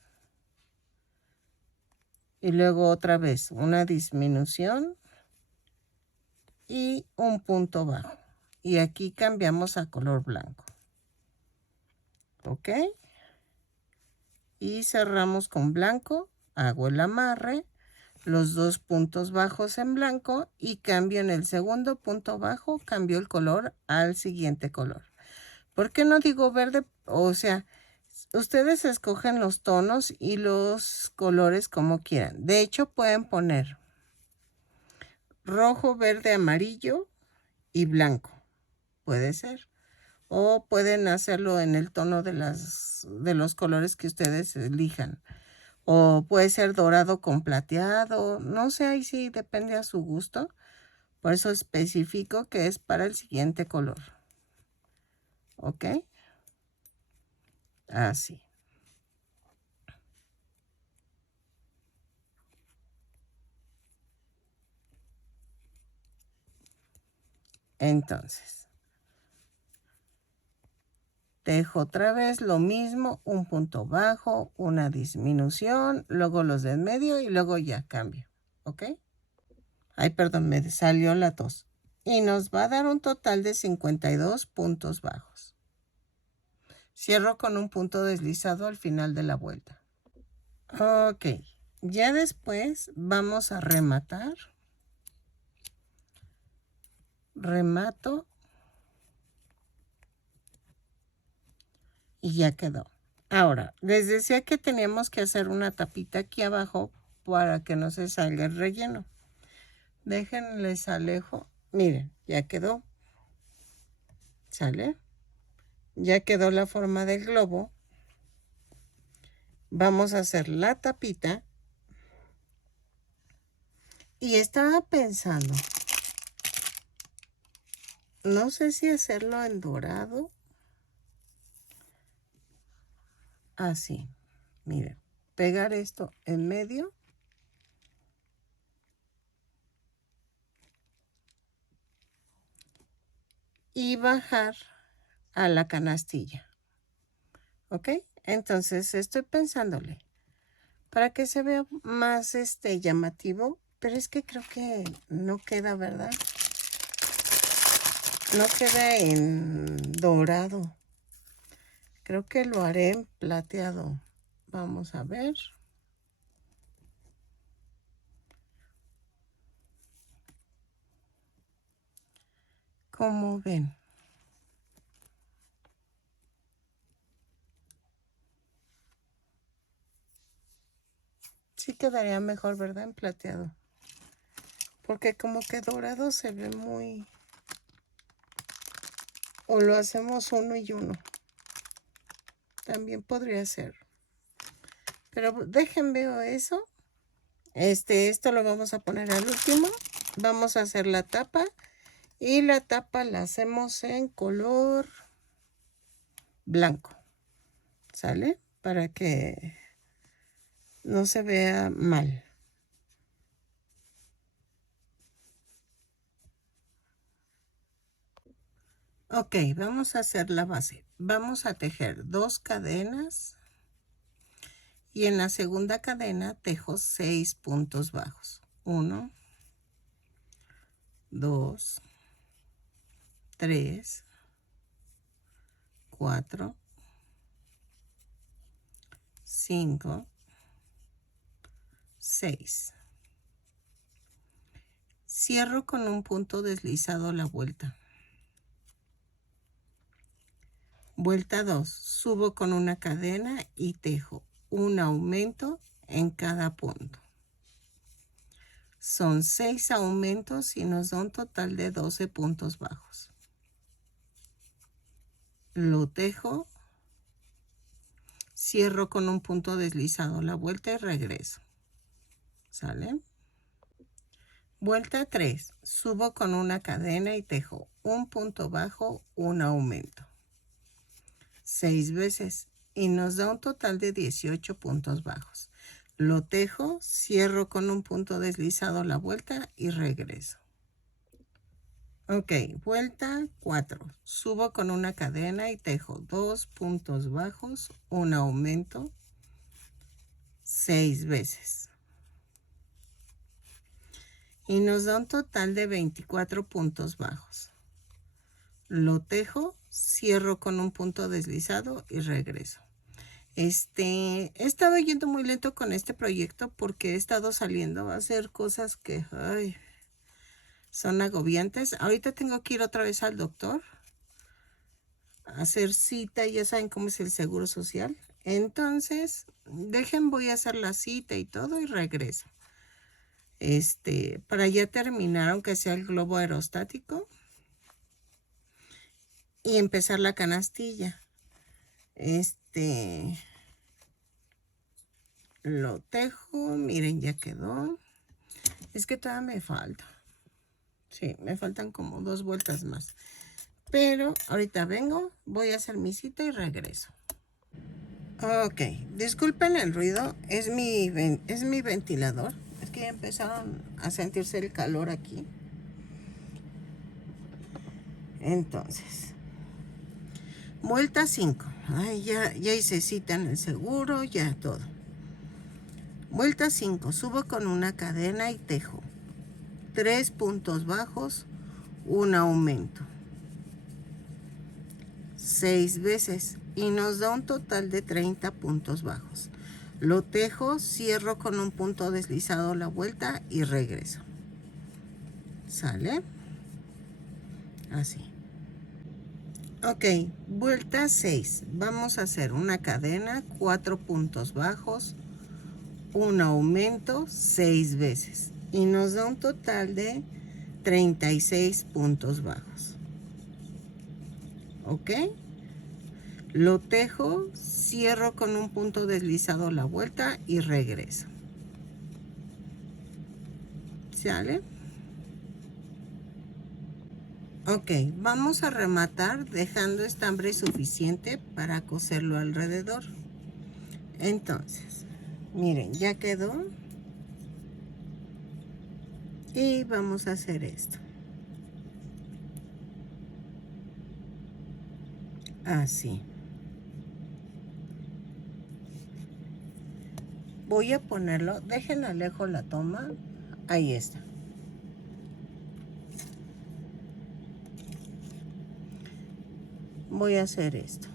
Y luego otra vez una disminución y un punto bajo. Y aquí cambiamos a color blanco. ¿Ok? Y cerramos con blanco. Hago el amarre. Los 2 puntos bajos en blanco y cambio en el segundo punto bajo, cambio el color al siguiente color. ¿Por qué no digo verde? O sea, ustedes escogen los tonos y los colores como quieran. De hecho, pueden poner rojo, verde, amarillo y blanco. Puede ser. O pueden hacerlo en el tono de los colores que ustedes elijan. O puede ser dorado con plateado. No sé, ahí sí depende a su gusto. Por eso especifico que es para el siguiente color. ¿Ok? Así. Entonces, tejo otra vez lo mismo, un punto bajo, una disminución, luego los de en medio y luego ya cambio. ¿Ok? Ay, perdón, me salió la tos. Y nos va a dar un total de 52 puntos bajos. Cierro con un punto deslizado al final de la vuelta. Ok, ya después vamos a rematar. Remato. Y ya quedó. Ahora, les decía que teníamos que hacer una tapita aquí abajo para que no se salga el relleno. Déjenles alejo. Miren, ya quedó. ¿Sale? Ya quedó la forma del globo. Vamos a hacer la tapita. Y estaba pensando, no sé si hacerlo en dorado. Así, miren, pegar esto en medio. Y bajar a la canastilla. ¿Ok? Entonces estoy pensándole para que se vea más llamativo, pero es que creo que no queda, ¿verdad? No queda en dorado. Creo que lo haré en plateado. Vamos a ver. ¿Cómo ven? Sí quedaría mejor, ¿verdad? En plateado. Porque como que dorado se ve muy... O lo hacemos uno y uno. También podría ser. Pero dejen veo eso. Esto lo vamos a poner al último. Vamos a hacer la tapa. Y la tapa la hacemos en color blanco. ¿Sale? Para que no se vea mal. Ok, vamos a hacer la base. Vamos a tejer 2 cadenas. Y en la segunda cadena tejo 6 puntos bajos. 1, 2, 3, 4, 5, 6. Cierro con un punto deslizado la vuelta. Vuelta 2. Subo con una cadena y tejo un aumento en cada punto. Son 6 aumentos y nos da un total de 12 puntos bajos. Lo tejo. Cierro con un punto deslizado la vuelta y regreso. ¿Sale? Vuelta 3. Subo con una cadena y tejo un punto bajo, un aumento. 6 veces y nos da un total de 18 puntos bajos. Lo tejo, cierro con un punto deslizado la vuelta y regreso. Ok, vuelta 4. Subo con una cadena y tejo 2 puntos bajos, un aumento, 6 veces. Y nos da un total de 24 puntos bajos. Lo tejo, cierro con un punto deslizado y regreso. He estado yendo muy lento con este proyecto porque he estado saliendo a hacer cosas que son agobiantes. Ahorita tengo que ir otra vez al doctor a hacer cita. Ya saben cómo es el seguro social. Entonces, voy a hacer la cita y todo y regreso. Para ya terminar, aunque sea el globo aerostático. Y empezar la canastilla. Lo tejo, miren, ya quedó. Es que todavía me falta. Sí, me faltan como 2 vueltas más. Pero ahorita vengo, voy a hacer mi cita y regreso. Ok, disculpen el ruido, es mi ventilador. Es que ya empezaron a sentirse el calor aquí. Entonces, vuelta 5. Ay, ya hice cita en el seguro, ya todo. Vuelta 5, subo con una cadena y tejo 3 puntos bajos, un aumento, 6 veces y nos da un total de 30 puntos bajos. Lo tejo, cierro con un punto deslizado la vuelta y regreso. ¿Sale? Así. Ok, vuelta 6. Vamos a hacer una cadena, 4 puntos bajos, un aumento 6 veces y nos da un total de 36 puntos bajos. ¿Ok? Lo tejo, cierro con un punto deslizado la vuelta y regreso. ¿Sale? Ok, vamos a rematar dejando estambre suficiente para coserlo alrededor. Entonces, miren, ya quedó. Y vamos a hacer esto. Así. Voy a ponerlo, déjenlo alejo la toma. Ahí está. Voy a hacer esto.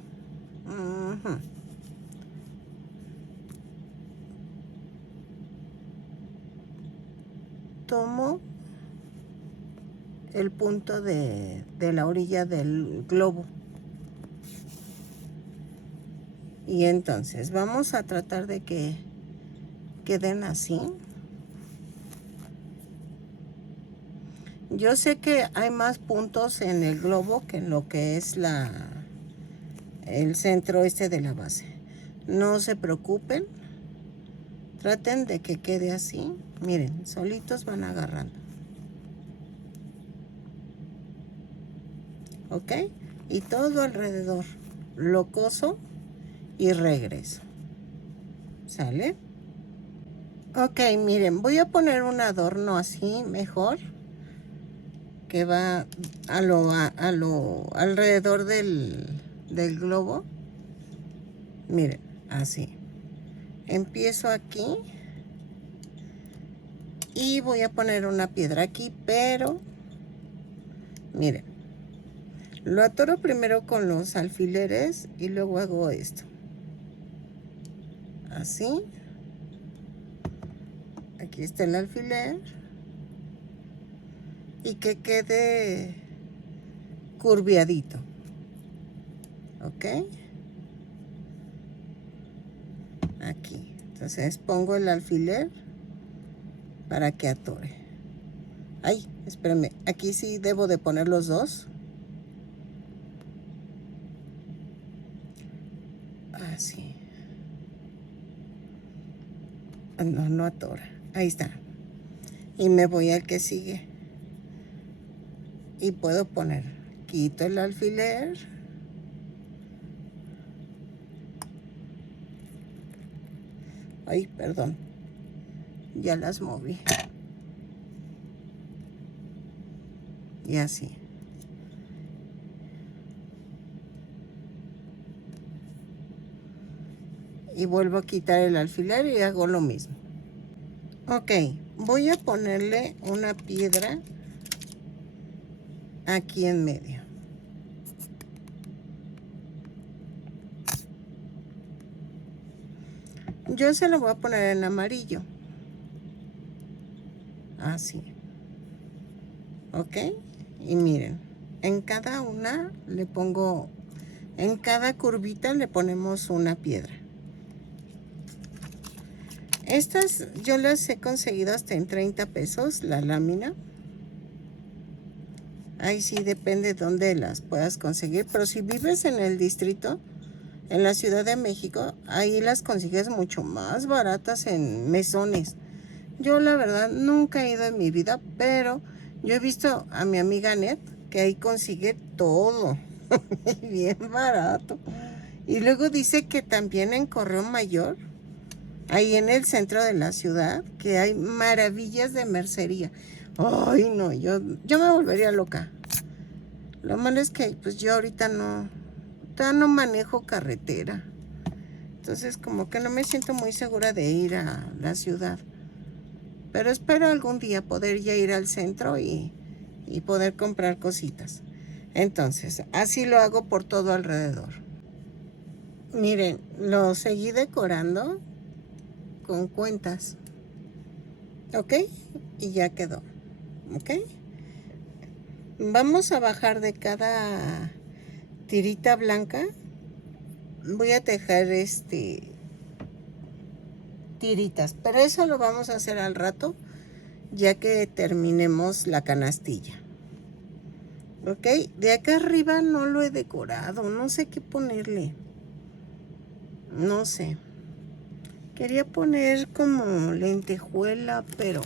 Tomo el punto de la orilla del globo. Y entonces vamos a tratar de que queden así. Yo sé que hay más puntos en el globo que en lo que es el centro de la base. No se preocupen. Traten de que quede así. Miren, solitos van agarrando. ¿Ok? Y todo alrededor. Lo coso y regreso. ¿Sale? Ok, miren, voy a poner un adorno así mejor. Que va a lo alrededor del globo. Miren, así. Empiezo aquí. Y voy a poner una piedra aquí, pero miren, lo atoro primero con los alfileres y luego hago esto. Así. Aquí está el alfiler. Y que quede curviadito. ¿Ok? Aquí. Entonces pongo el alfiler para que atore. Ay, espérenme. Aquí sí debo de poner los dos. Así. No, no atora. Ahí está. Y me voy al que sigue. Y puedo poner. Quito el alfiler. Ay, perdón. Ya las moví. Y así. Y vuelvo a quitar el alfiler y hago lo mismo. Ok, voy a ponerle una piedra aquí en medio. Yo se lo voy a poner en amarillo. Así. Ok. Y miren, en cada una le pongo, en cada curvita le ponemos una piedra. Estas yo las he conseguido hasta en 30 pesos la lámina. Ahí sí depende dónde las puedas conseguir. Pero si vives en el distrito, en la Ciudad de México, ahí las consigues mucho más baratas en mesones. Yo la verdad nunca he ido en mi vida, pero yo he visto a mi amiga Net que ahí consigue todo. Bien barato. Y luego dice que también en Correo Mayor, ahí en el centro de la ciudad, que hay maravillas de mercería. Ay, no, yo me volvería loca. Lo malo es que pues yo ahorita no manejo carretera. Entonces como que no me siento muy segura de ir a la ciudad. Pero espero algún día poder ya ir al centro y poder comprar cositas. Entonces, así lo hago por todo alrededor. Miren, lo seguí decorando con cuentas. ¿Ok? Y ya quedó. ¿Ok? Vamos a bajar de cada tirita blanca. Voy a tejer tiritas, pero eso lo vamos a hacer al rato, ya que terminemos la canastilla. Ok, de acá arriba no lo he decorado, no sé qué ponerle. No sé. Quería poner como lentejuela, pero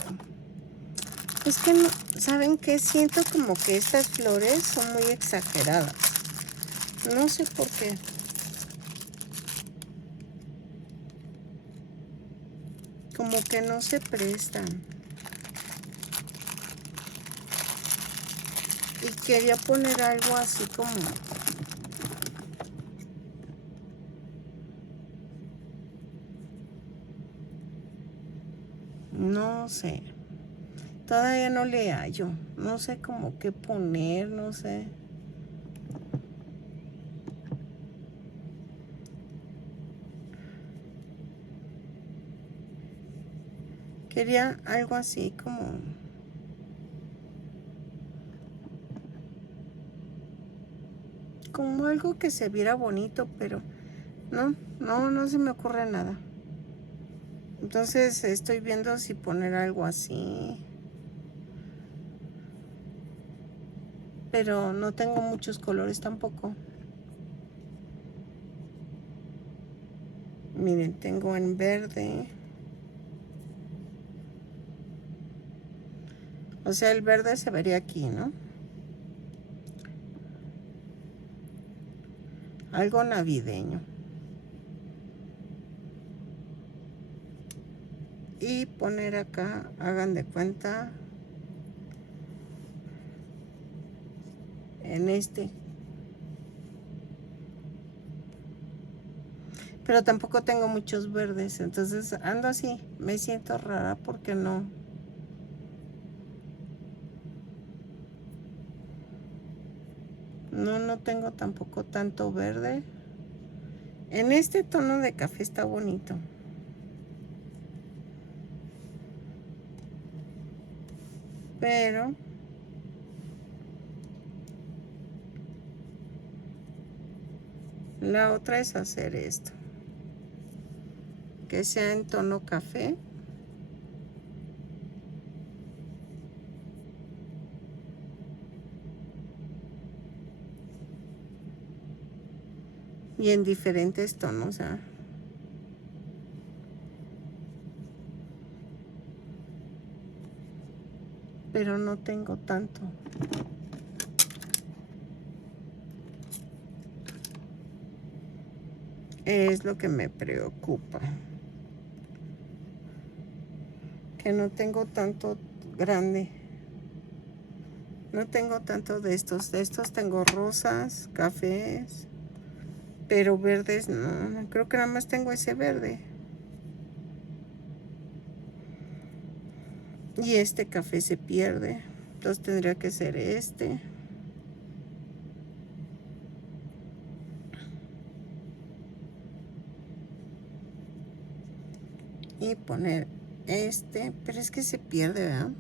es que no, ¿saben qué? Siento como que estas flores son muy exageradas. No sé por qué. Como que no se prestan. Y quería poner algo así como... No sé. Todavía no le hallo. No sé cómo qué poner, no sé. Quería algo así como... Como algo que se viera bonito, pero no se me ocurre nada. Entonces estoy viendo si poner algo así. Pero no tengo muchos colores tampoco. Miren, tengo en verde. O sea, el verde se vería aquí, ¿no? Algo navideño. Y poner acá, hagan de cuenta, en este. Pero tampoco tengo muchos verdes, entonces ando así. Me siento rara porque no. No tengo tampoco tanto verde. En este tono de café está bonito. Pero la otra es hacer esto. Que sea en tono café. Y en diferentes tonos, ¿ah? Pero no tengo tanto. Es lo que me preocupa. Que no tengo tanto grande. No tengo tanto de estos. De estos tengo rosas, cafés, pero verdes no. Creo que nada más tengo ese verde. Y este café se pierde. Entonces tendría que ser este. Y poner este. Pero es que se pierde, ¿verdad?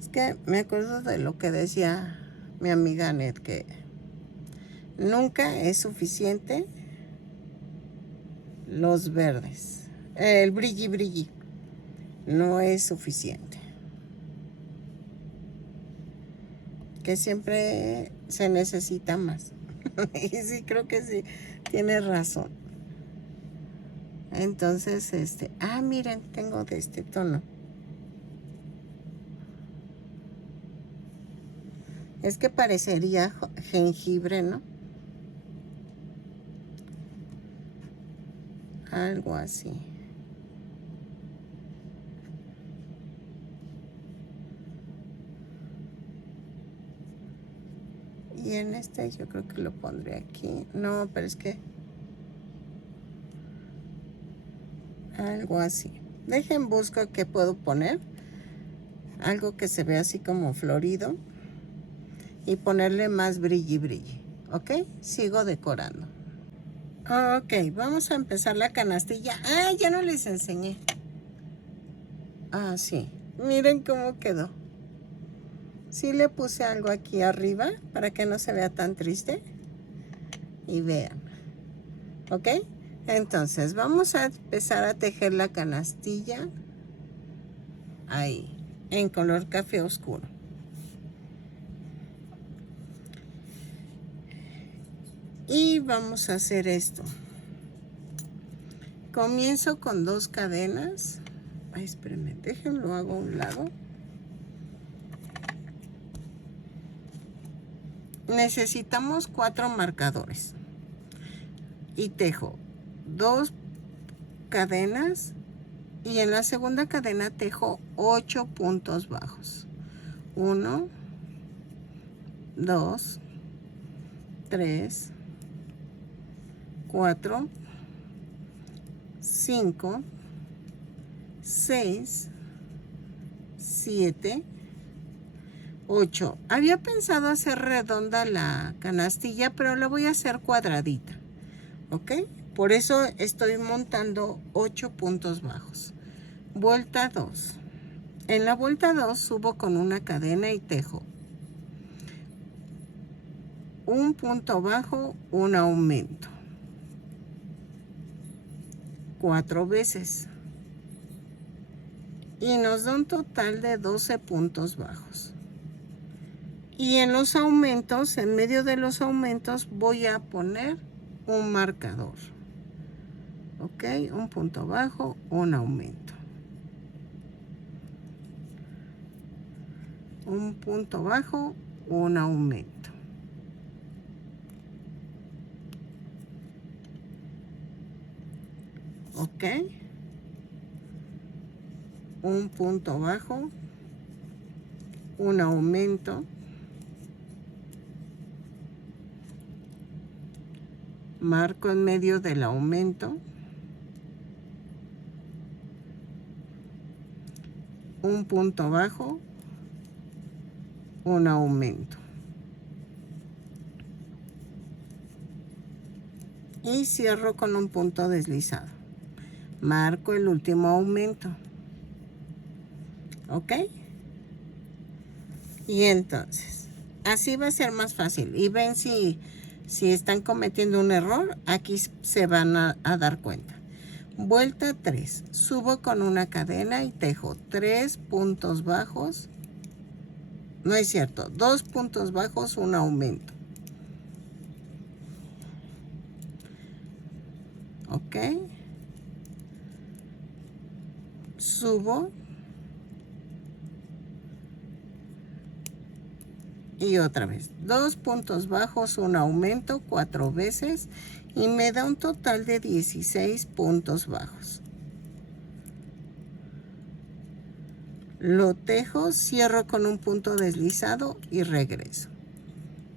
Es que me acuerdo de lo que decía mi amiga Net, que nunca es suficiente los verdes. El brilli brilli no es suficiente. Que siempre se necesita más. Y sí, creo que sí, tiene razón. Entonces, miren, tengo de este tono. Es que parecería jengibre, ¿no? Algo así. Y en este yo creo que lo pondré aquí. No, pero es que... algo así. Dejen busco qué puedo poner. Algo que se vea así como florido. Y ponerle más brilli brilli. ¿Ok? Sigo decorando. Ok, vamos a empezar la canastilla. Ah, ya no les enseñé. Ah, sí. Miren cómo quedó. Sí le puse algo aquí arriba para que no se vea tan triste. Y vean. ¿Ok? Entonces vamos a empezar a tejer la canastilla. Ahí. en color café oscuro. Y vamos a hacer esto. Comienzo con 2 cadenas. Ay, espérenme, déjenlo hago a un lado. Necesitamos 4 marcadores. Y tejo 2 cadenas y en la segunda cadena tejo 8 puntos bajos. 1, 2, 3, 4, 5, 6, 7, 8. Había pensado hacer redonda la canastilla, pero la voy a hacer cuadradita, ¿ok? Por eso estoy montando 8 puntos bajos. Vuelta 2. En la vuelta 2 subo con una cadena y tejo un punto bajo, un aumento. 4 veces. Y nos da un total de 12 puntos bajos. Y en los aumentos, en medio de los aumentos, voy a poner un marcador. Ok, un punto bajo, un aumento. Un punto bajo, un aumento. Ok. Un punto bajo, un aumento. Marco en medio del aumento. Un punto bajo, un aumento. Y cierro con un punto deslizado. Marco el último aumento. ¿Ok? Y entonces, así va a ser más fácil. Y ven si están cometiendo un error, aquí se van a dar cuenta. Vuelta 3. Subo con una cadena y tejo 3 puntos bajos. No es cierto, 2 puntos bajos, un aumento. ¿Ok? Subo. Y otra vez, 2 puntos bajos, un aumento, 4 veces. Y me da un total de 16 puntos bajos. Lo tejo, cierro con un punto deslizado y regreso.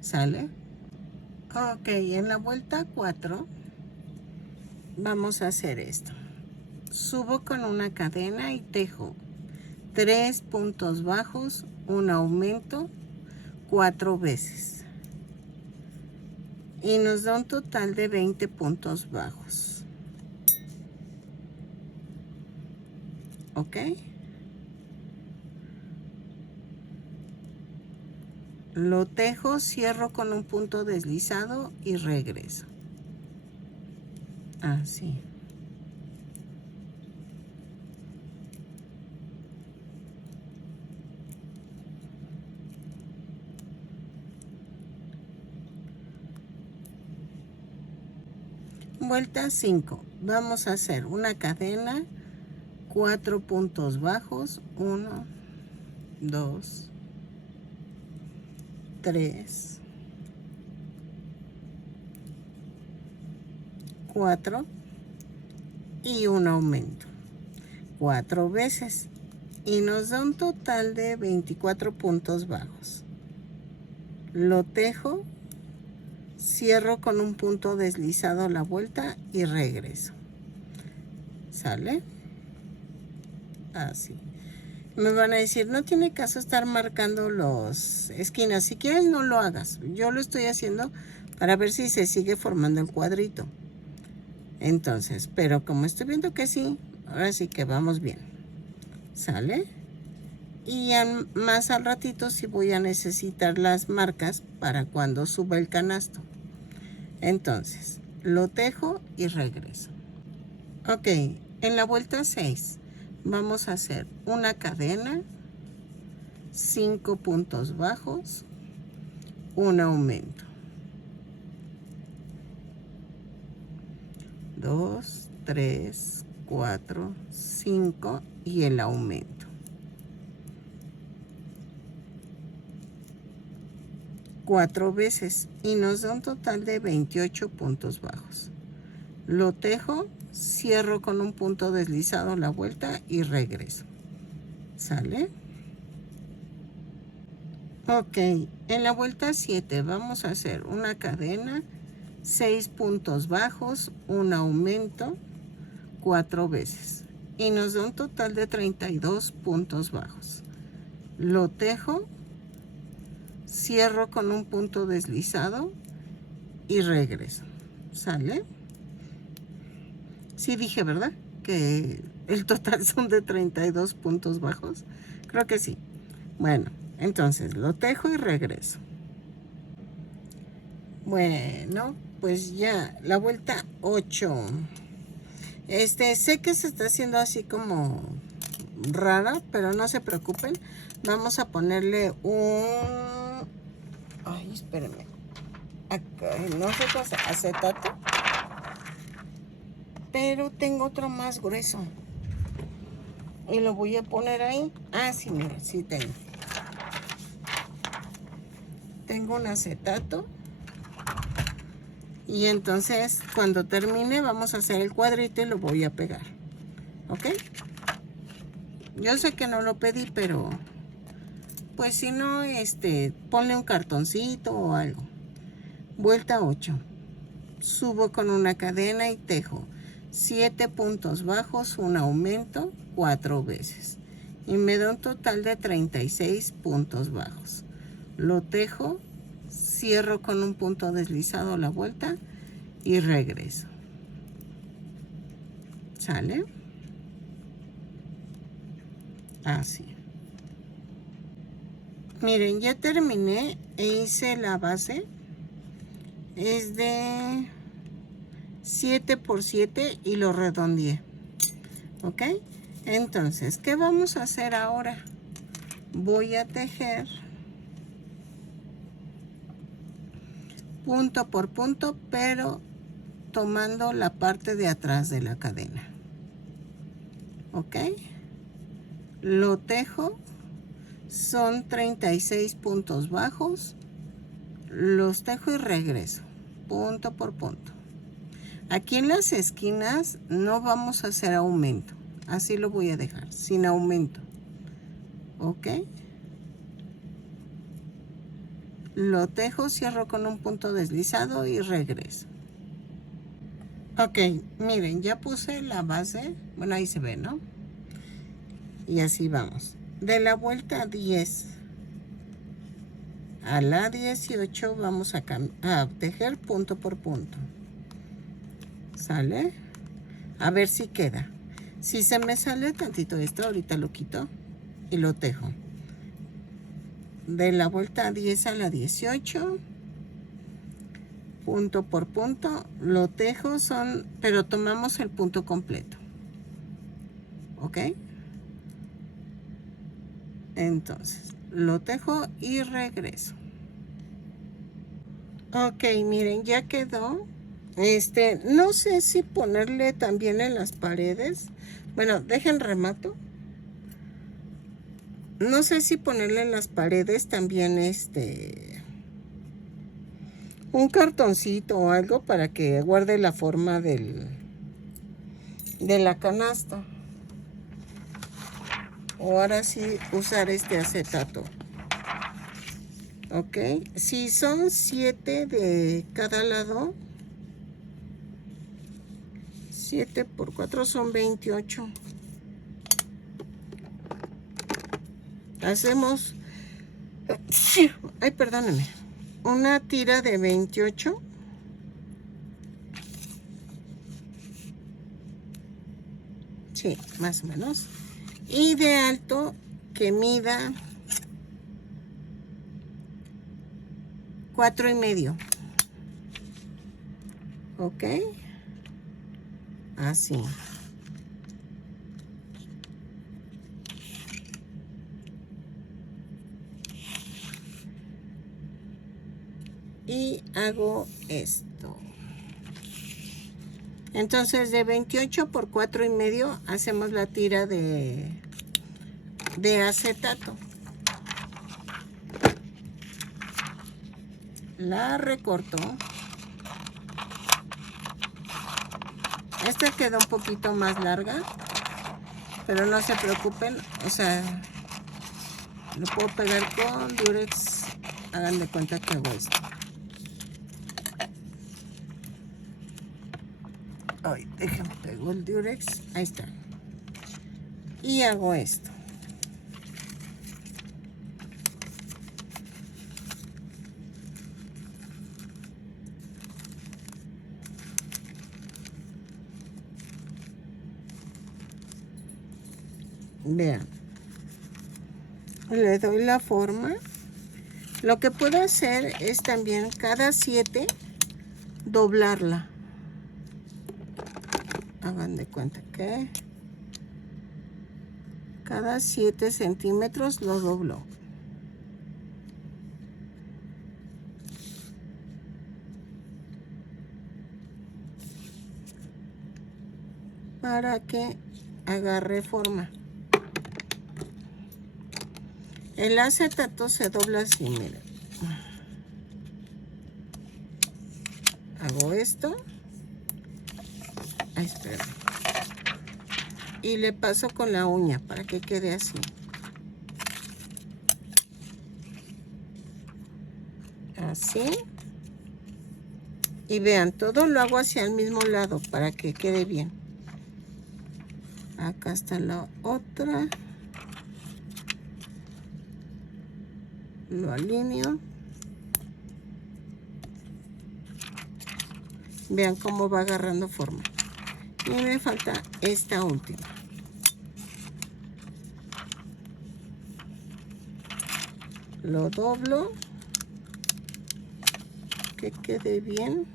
¿Sale? Ok, en la vuelta 4 vamos a hacer esto. Subo con una cadena y tejo 3 puntos bajos, un aumento, 4 veces. Y nos da un total de 20 puntos bajos. ¿Ok? Lo tejo, cierro con un punto deslizado y regreso. Así. Vuelta 5. Vamos a hacer una cadena, 4 puntos bajos, 1, 2, 3, 4 y un aumento. 4 veces. Y nos da un total de 24 puntos bajos. Lo tejo, cierro con un punto deslizado la vuelta y regreso. ¿Sale? Así. Me van a decir, no tiene caso estar marcando las esquinas. Si quieres, no lo hagas. Yo lo estoy haciendo para ver si se sigue formando el cuadrito. Entonces, pero como estoy viendo que sí, ahora sí que vamos bien. ¿Sale? Y más al ratito sí voy a necesitar las marcas para cuando suba el canasto. Entonces, lo tejo y regreso. Ok, en la vuelta 6 vamos a hacer una cadena 5 puntos bajos, un aumento. 2, 3, 4, 5 y el aumento. 4 veces y nos da un total de 28 puntos bajos. Lo tejo, cierro con un punto deslizado la vuelta y regreso. ¿Sale? Ok, en la vuelta 7 vamos a hacer una cadena, 6 puntos bajos, un aumento, 4 veces. Y nos da un total de 32 puntos bajos. Lo tejo, cierro con un punto deslizado y regreso. ¿Sale? Sí dije, ¿verdad? Que el total son de 32 puntos bajos. Creo que sí. Bueno, entonces lo tejo y regreso. Bueno, pues ya, la vuelta 8. Sé que se está haciendo así como rara, pero no se preocupen. Vamos a ponerle un... Ay, espérenme. Acá, no sé qué hacer, acetato. Pero tengo otro más grueso. Y lo voy a poner ahí. Ah, sí, mira, sí tengo. Tengo un acetato. Y entonces, cuando termine, vamos a hacer el cuadrito y lo voy a pegar. ¿Ok? Yo sé que no lo pedí, pero... Pues si no, ponle un cartoncito o algo. Vuelta 8. Subo con una cadena y tejo. 7 puntos bajos, un aumento, 4 veces. Y me da un total de 36 puntos bajos. Lo tejo, cierro con un punto deslizado la vuelta y regreso. ¿Sale? Así. Miren, ya terminé e hice la base. Es de 7 por 7 y lo redondeé. ¿Ok? Entonces, ¿qué vamos a hacer ahora? Voy a tejer punto por punto, pero tomando la parte de atrás de la cadena. ¿Ok? Lo tejo. Son 36 puntos bajos. Los tejo y regreso. Punto por punto. Aquí en las esquinas no vamos a hacer aumento. Así lo voy a dejar, sin aumento. ¿Ok? Lo tejo, cierro con un punto deslizado y regreso. Ok, miren, ya puse la base. Bueno, ahí se ve, ¿no? Y así vamos. De la vuelta 10 a la 18 vamos a tejer punto por punto. ¿Sale? A ver si queda. Si se me sale tantito esto, ahorita lo quito y lo tejo. De la vuelta 10 a la 18, punto por punto, lo tejo, pero tomamos el punto completo. ¿Ok? Entonces, lo tejo y regreso. Ok, miren, ya quedó. No sé si ponerle también en las paredes. Bueno, dejen remato. No sé si ponerle en las paredes también un cartoncito o algo para que guarde la forma de la canasta. O ahora sí usar este acetato. Ok, si son 7 de cada lado, 7 por 4 son 28. Hacemos, ay, perdónenme, una tira de 28. Sí, más o menos. Y de alto que mida 4,5. ¿Ok? Así. y hago esto. Entonces de 28 por 4,5 hacemos la tira de acetato. La recorto. Esta queda un poquito más larga, pero no se preocupen, o sea, lo puedo pegar con Durex. Hagan de cuenta que hago esto. Ay, déjenme pego el Durex. Ahí está. Y hago esto. Vean. Le doy la forma. Lo que puedo hacer es también cada 7 doblarla. Hagan de cuenta que cada 7 centímetros lo doblo. Para que agarre forma. El acetato se dobla así, miren. Hago esto. Ay, espera. Y le paso con la uña para que quede así. Así. Y vean, todo lo hago hacia el mismo lado para que quede bien. Acá está la otra. Lo alineo. Vean cómo va agarrando forma. Y me falta esta última. Lo doblo. Que quede bien.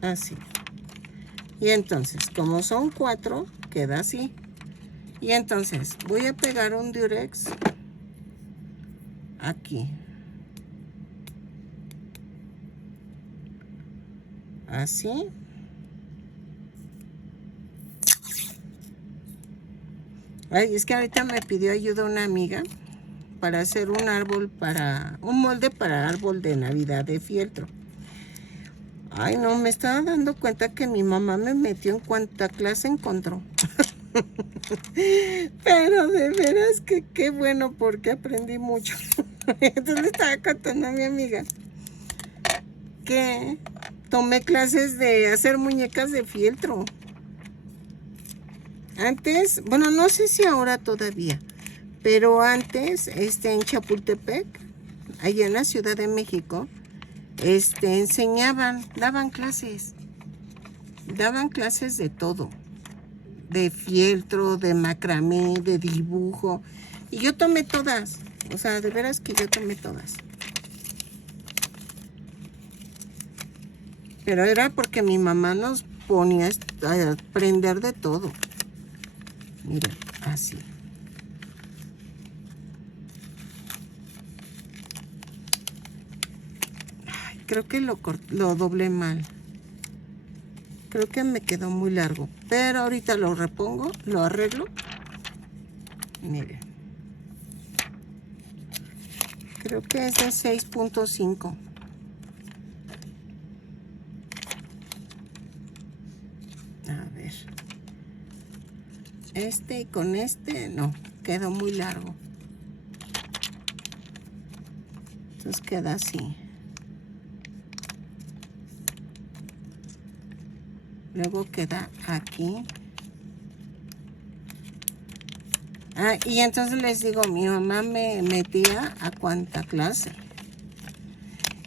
Así. Y entonces, como son 4, queda así. Y entonces, voy a pegar un Durex aquí. Así. Ay, es que ahorita me pidió ayuda una amiga para hacer un árbol un molde para árbol de Navidad de fieltro. Ay, no, me estaba dando cuenta que mi mamá me metió en cuanta clase encontró. Pero de veras que qué bueno, porque aprendí mucho. Entonces le estaba contando a mi amiga que tomé clases de hacer muñecas de fieltro. Antes, bueno, no sé si ahora todavía, pero antes, en Chapultepec, allá en la Ciudad de México, enseñaban, daban clases de todo, de fieltro, de macramé, de dibujo, y yo tomé todas, o sea, de veras que yo tomé todas. Pero era porque mi mamá nos ponía a aprender de todo. Miren, así. Ay, creo que lo doblé mal. Creo que me quedó muy largo. Pero ahorita lo repongo, lo arreglo. Miren. Creo que es de 6.5. A ver. Y con no, quedó muy largo. Entonces queda así. Luego queda aquí. Y entonces les digo, mi mamá me metía a cuánta clase.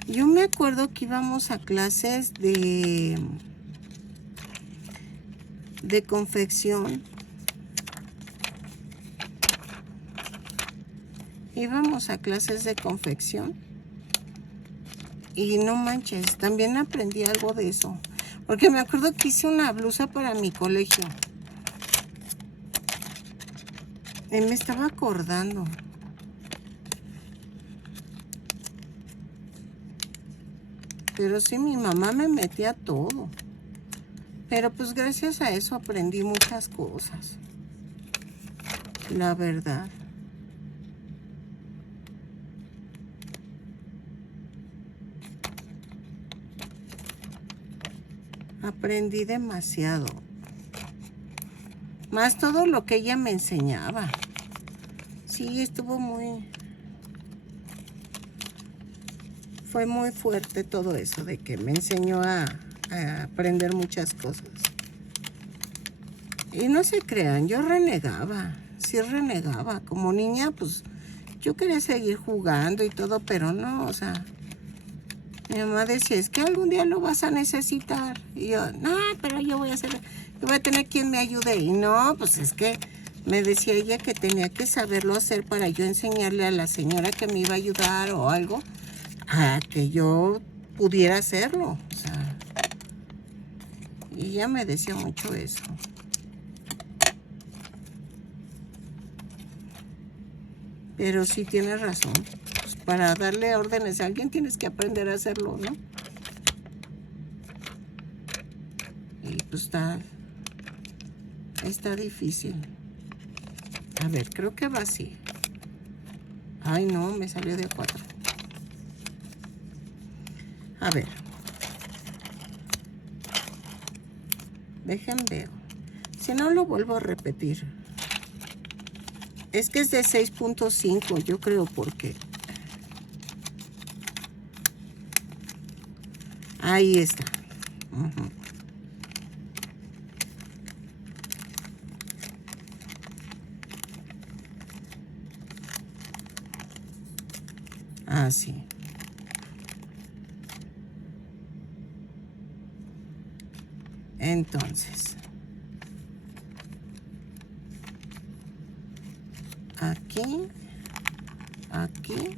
Yo me acuerdo que íbamos a clases de confección. Íbamos a clases de confección. Y no manches, también aprendí algo de eso. Porque me acuerdo que hice una blusa para mi colegio. Y me estaba acordando. Pero sí, mi mamá me metía todo. Pero pues gracias a eso aprendí muchas cosas. La verdad. Aprendí demasiado. Más todo lo que ella me enseñaba. Sí, estuvo muy... Fue muy fuerte todo eso de que me enseñó a aprender muchas cosas. Y no se crean, yo renegaba. Sí renegaba. Como niña, pues yo quería seguir jugando y todo, pero no, o sea... Mi mamá decía, es que algún día lo vas a necesitar. Y yo, no, pero yo voy a tener quien me ayude. Y no, pues es que me decía ella que tenía que saberlo hacer para yo enseñarle a la señora que me iba a ayudar o algo, a que yo pudiera hacerlo. O sea, y ella me decía mucho eso. Pero sí tienes razón. Pues para darle órdenes a alguien tienes que aprender a hacerlo, ¿no? Y pues está difícil. A ver, creo que va así. Ay, no, me salió de 4. A ver. Dejen ver. Si no, lo vuelvo a repetir. Es que es de 6.5, yo creo, porque... Ahí está. Así. Entonces, aquí, aquí,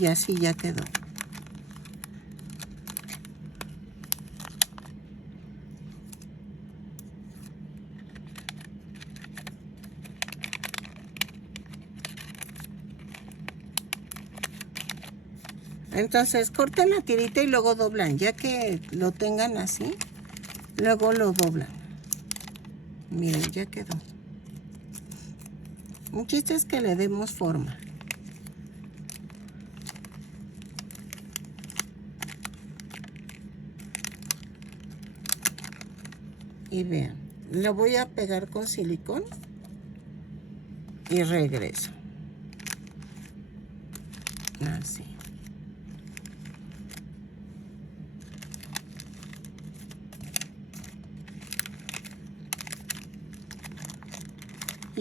y así ya quedó. Entonces, cortan la tirita y luego doblan. Ya que lo tengan así, luego lo doblan. Miren, ya quedó. Un chiste es que le demos forma. Y vean, lo voy a pegar con silicón y regreso. Así.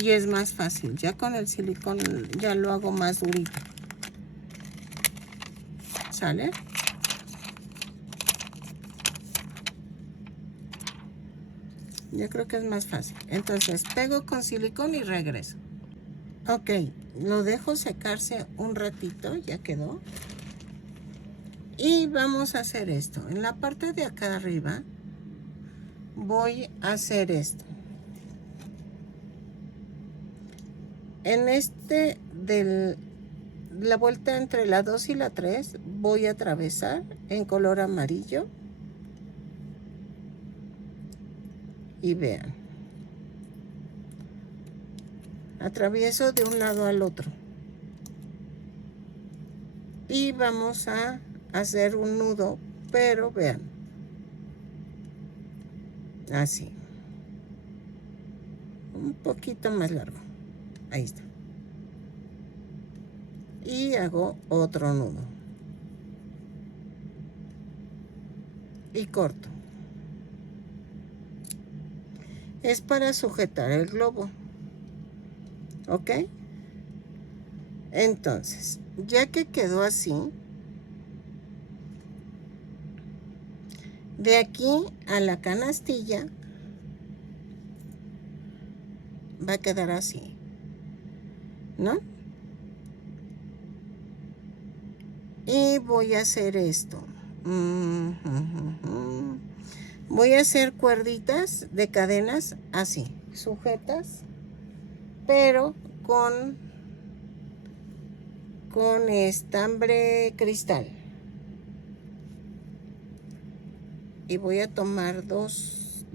Y es más fácil. Ya con el silicón ya lo hago más durito. ¿Sale? Yo creo que es más fácil. Entonces pego con silicón y regreso. Ok, lo dejo secarse un ratito, ya quedó. Y vamos a hacer esto. En la parte de acá arriba voy a hacer esto. En la vuelta entre la 2 y la 3 voy a atravesar en color amarillo. Y vean. Atravieso de un lado al otro. Y vamos a hacer un nudo, pero vean. Así. Un poquito más largo. Ahí está. Y hago otro nudo. Y corto. Es para sujetar el globo. ¿Ok? Entonces, ya que quedó así, de aquí a la canastilla va a quedar así, ¿no? Y voy a hacer esto. Voy a hacer cuerditas de cadenas así, sujetas, pero con estambre cristal. y voy a tomar dos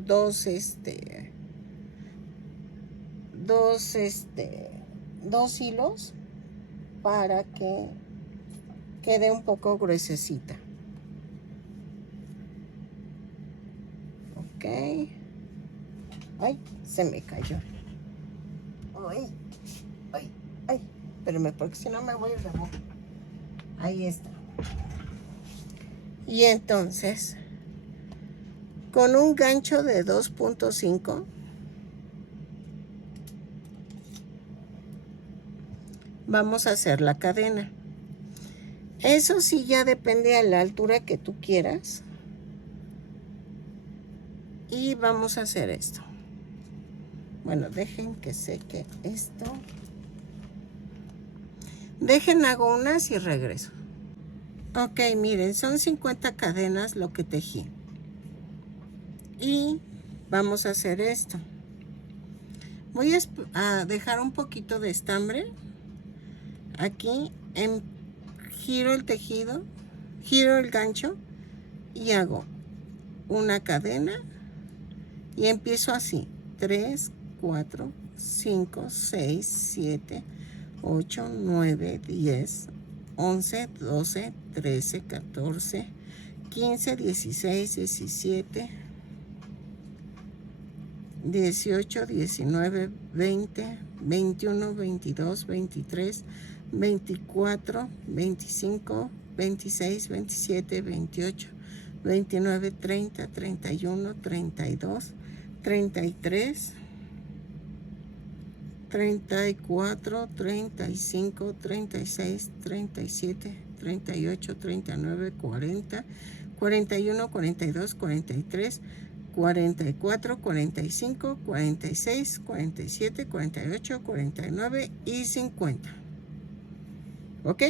hilos para que quede un poco gruesecita. Ok. Ay, se me cayó. Ay, ay, ay. Espérame, porque si no me voy a remojar. Ahí está. Y entonces, con un gancho de 2.5, vamos a hacer la cadena. Eso sí ya depende a la altura que tú quieras. Y vamos a hacer esto. Bueno, dejen que seque esto. Dejen, hago unas y regreso. Ok, miren, son 50 cadenas lo que tejí. Y vamos a hacer esto. Voy a dejar un poquito de estambre. Aquí giro el tejido, giro el gancho y hago una cadena y empiezo así. 3, 4, 5, 6, 7, 8, 9, 10, 11, 12, 13, 14, 15, 16, 17, 18, 19, 20, 21, 22, 23, 24, 25, 26, 27, 28, 29, 30, 31, 32, 33, 34, 35, 36, 37, 38, 39, 40, 41, 42, 43, 44, 45, 46, 47, 48, 49 y 50. ¿Ok?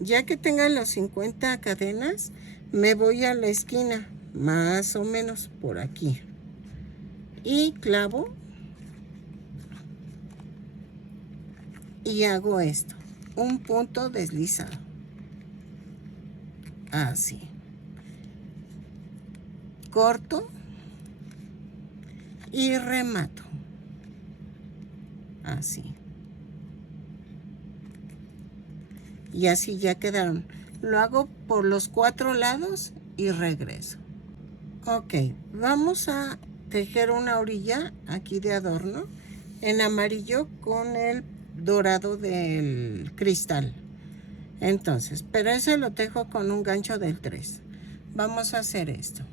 Ya que tengan las 50 cadenas, me voy a la esquina, más o menos por aquí. Y clavo. Y hago esto. Un punto deslizado. Así. Corto. Y remato. Así. Y así ya quedaron. Lo hago por los 4 lados y regreso. Ok, vamos a tejer una orilla aquí de adorno en amarillo con el dorado del cristal. Entonces, pero eso lo tejo con un gancho del 3. Vamos a hacer esto.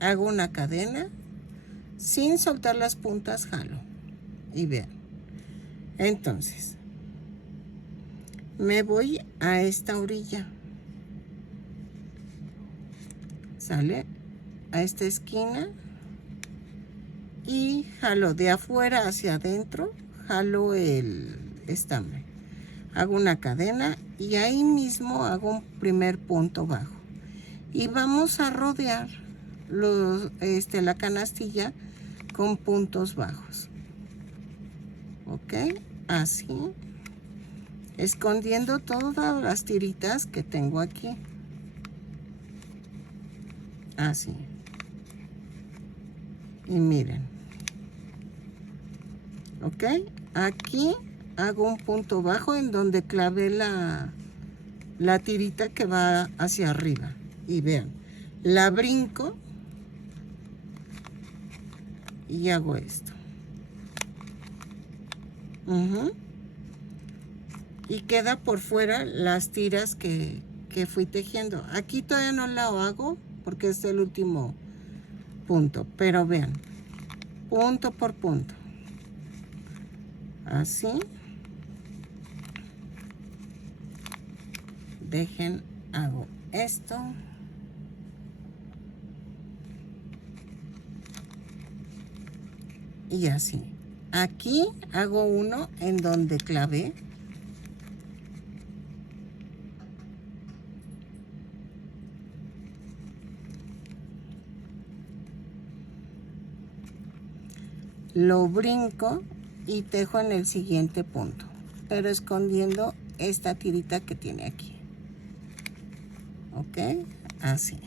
Hago una cadena, sin soltar las puntas, jalo. Y vean. Entonces, me voy a esta orilla. ¿Sale? A esta esquina. Y jalo de afuera hacia adentro, jalo el estambre. Hago una cadena y ahí mismo hago un primer punto bajo. Y vamos a rodear la canastilla con puntos bajos. ¿Ok? Así. Escondiendo todas las tiritas que tengo aquí. Así. Y miren. ¿Ok? Aquí hago un punto bajo en donde clavé la tirita que va hacia arriba. Y vean, la brinco y hago esto. Y queda por fuera las tiras que fui tejiendo. Aquí todavía no la hago porque es el último punto. Pero vean, punto por punto. Así. Dejen, hago esto. Y así. Aquí hago uno en donde clavé. Lo brinco y tejo en el siguiente punto, pero escondiendo esta tirita que tiene aquí. ¿Ok? Así.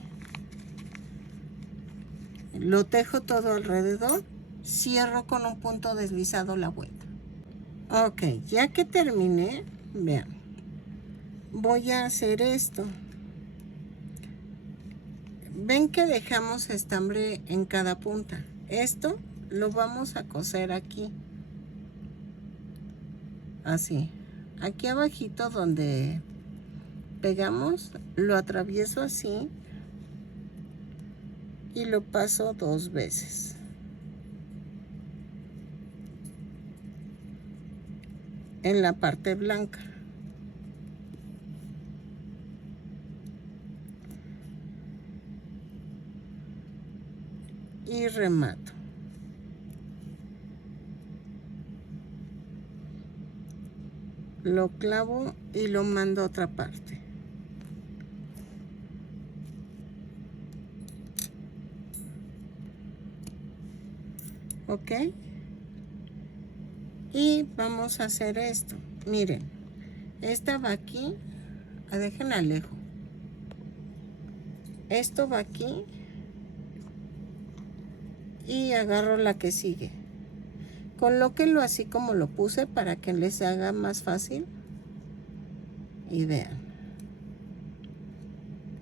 Lo tejo todo alrededor, cierro con un punto deslizado la vuelta. Ok, ya que terminé, vean, voy a hacer esto. Ven que dejamos estambre en cada punta. Esto lo vamos a coser aquí. Así. Aquí abajito donde pegamos, lo atravieso así y lo paso 2 veces. En la parte blanca. Y remato. Lo clavo y lo mando a otra parte. ¿Ok? Y vamos a hacer esto. Miren, esta va aquí. Dejen alejo. Esto va aquí. Y agarro la que sigue. Colóquenlo así como lo puse para que les haga más fácil. Y vean.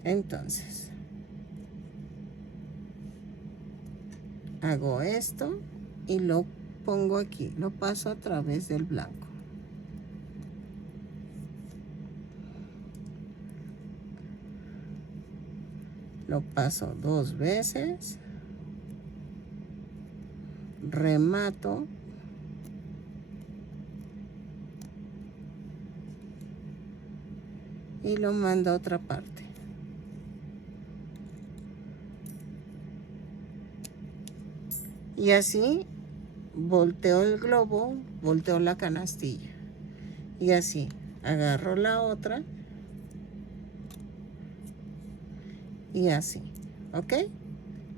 Entonces, hago esto y lo pongo aquí. Lo paso a través del blanco. Lo paso 2 veces. Remato. Y lo mando a otra parte. Y así volteo el globo, volteo la canastilla. Y así agarro la otra. Y así, ¿ok?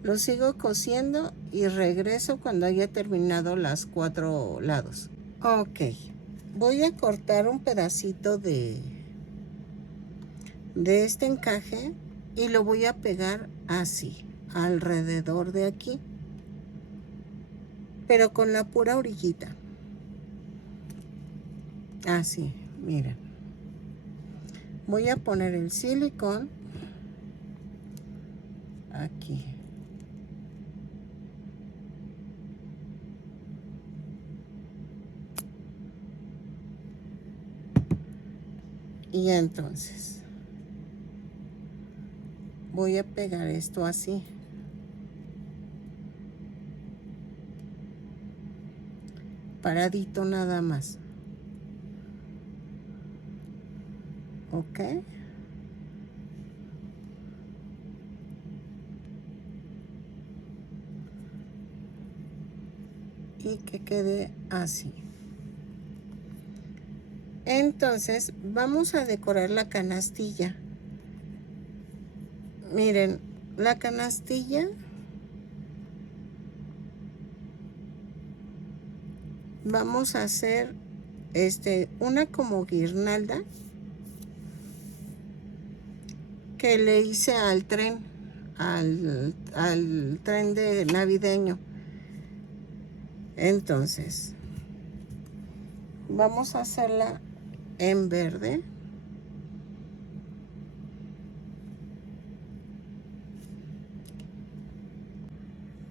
Lo sigo cosiendo y regreso cuando haya terminado las 4 lados. Ok, voy a cortar un pedacito de este encaje y lo voy a pegar así, alrededor de aquí, pero con la pura orillita. Así, miren. Voy a poner el silicón aquí. Y entonces voy a pegar esto así. Paradito nada más. ¿Ok? Y que quede así. Entonces vamos a decorar la canastilla. Miren, la canastilla vamos a hacer una como guirnalda que le hice al tren, al tren de navideño. Entonces vamos a hacerla en verde.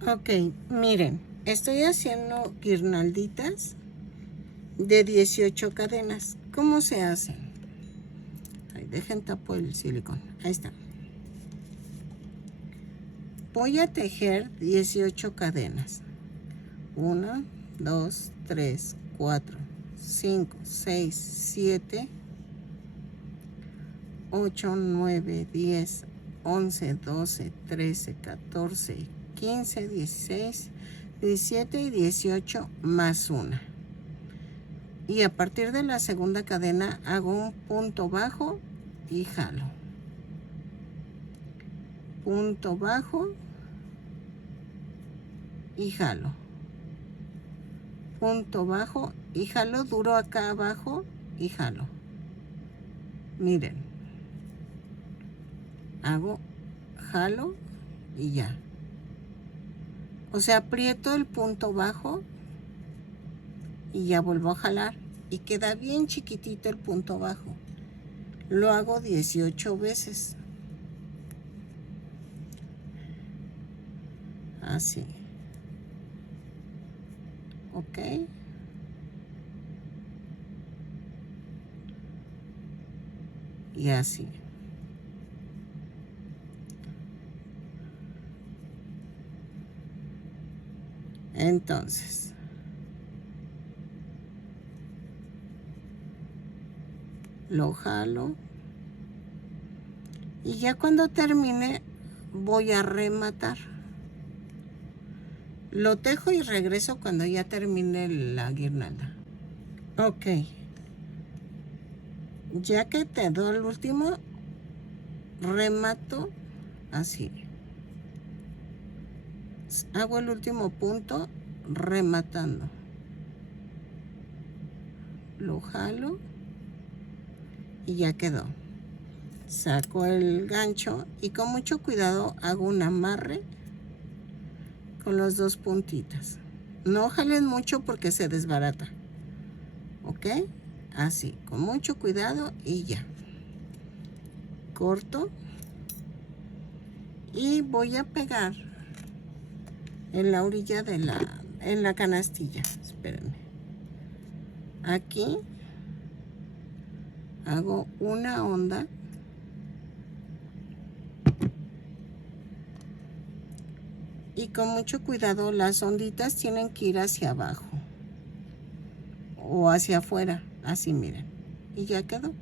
Ok, miren, estoy haciendo guirnalditas de 18 cadenas. ¿Cómo se hacen? Ay, dejen tapo el silicón. Ahí está. Voy a tejer 18 cadenas. 1, 2, 3, 4, 5, 6, 7, 8, 9, 10, 11, 12, 13, 14, 15, 16, 17 y 18 más una. Y a partir de la segunda cadena hago un punto bajo y jalo. Punto bajo y jalo. Punto bajo y jalo, duro acá abajo y jalo. Miren. Hago, jalo y ya. O sea, aprieto el punto bajo y ya vuelvo a jalar. Y queda bien chiquitito el punto bajo. Lo hago 18 veces. Así. ¿Ok? Y así. Entonces, lo jalo. Y ya cuando termine, voy a rematar. Lo tejo y regreso cuando ya termine la guirnalda. Ok. Ya que quedó el último, remato así. Hago el último punto rematando. Lo jalo y ya quedó. Saco el gancho y con mucho cuidado hago un amarre con los dos puntitas. No jalen mucho porque se desbarata. ¿Ok? Así, con mucho cuidado y ya. Corto. Y voy a pegar en la orilla de en la canastilla. Espérenme. Aquí hago una onda. Y con mucho cuidado las onditas tienen que ir hacia abajo. O hacia afuera. Así, miren. Y ya quedó.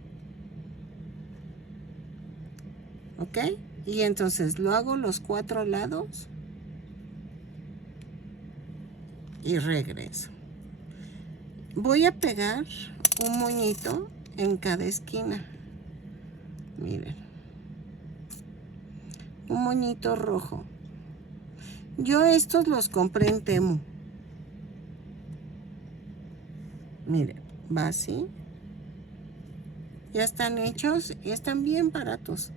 ¿Ok? Y entonces lo hago los 4 lados. Y regreso. Voy a pegar un moñito en cada esquina. Miren. Un moñito rojo. Yo estos los compré en Temu. Miren, va así. Ya están hechos y están bien baratos.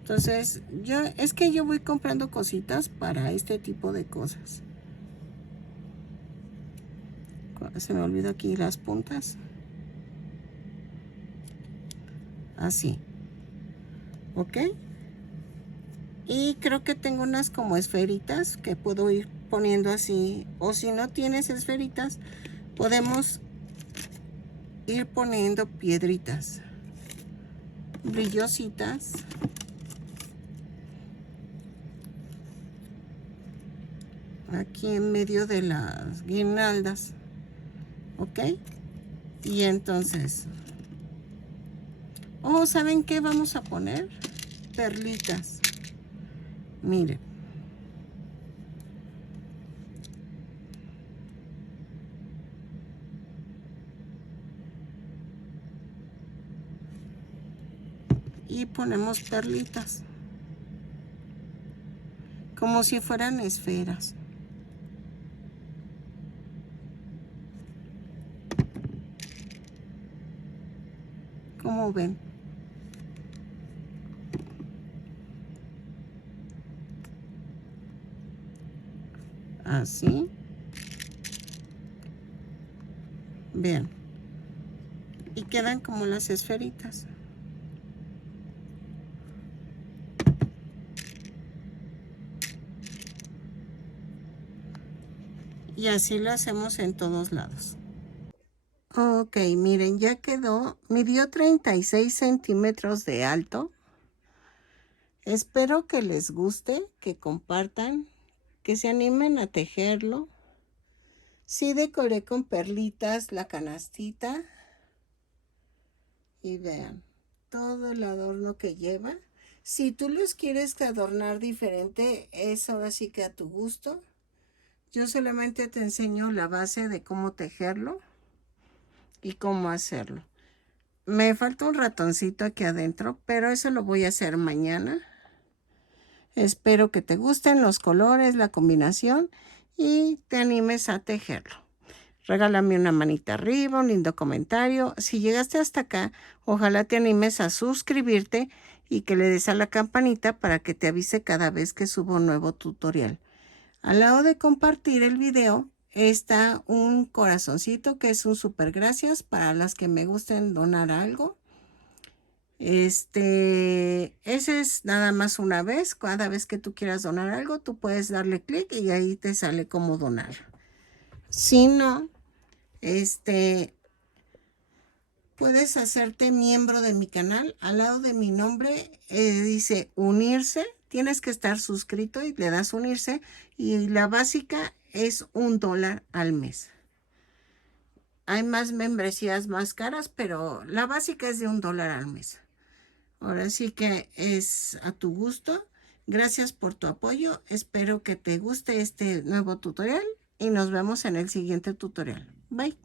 Entonces, es que yo voy comprando cositas para este tipo de cosas. Se me olvidó aquí las puntas. Así. ¿Ok? Y creo que tengo unas como esferitas que puedo ir poniendo así. O si no tienes esferitas, podemos ir poniendo piedritas brillositas. Aquí en medio de las guirnaldas. ¿Ok? Y entonces, ¿saben qué vamos a poner? Perlitas. Miren. Y ponemos perlitas. Como si fueran esferas. ¿Cómo ven? Así. Vean. Y quedan como las esferitas. Y así lo hacemos en todos lados. Ok, miren, ya quedó. Midió 36 centímetros de alto. Espero que les guste, que compartan, que se animen a tejerlo. Sí decoré con perlitas la canastita. Y vean, todo el adorno que lleva. Si tú los quieres adornar diferente, es ahora sí que a tu gusto. Yo solamente te enseño la base de cómo tejerlo y cómo hacerlo. Me falta un ratoncito aquí adentro, pero eso lo voy a hacer mañana. Espero que te gusten los colores, la combinación y te animes a tejerlo. Regálame una manita arriba, un lindo comentario. Si llegaste hasta acá, ojalá te animes a suscribirte y que le des a la campanita para que te avise cada vez que subo un nuevo tutorial. Al lado de compartir el video está un corazoncito que es un super gracias para las que me gusten donar algo. Ese es nada más una vez. Cada vez que tú quieras donar algo, tú puedes darle clic y ahí te sale cómo donar. Si no, puedes hacerte miembro de mi canal. Al lado de mi nombre dice unirse. Tienes que estar suscrito y le das unirse. Y la básica es $1 al mes. Hay más membresías más caras, pero la básica es de $1 al mes. Ahora sí que es a tu gusto. Gracias por tu apoyo. Espero que te guste este nuevo tutorial y nos vemos en el siguiente tutorial. Bye.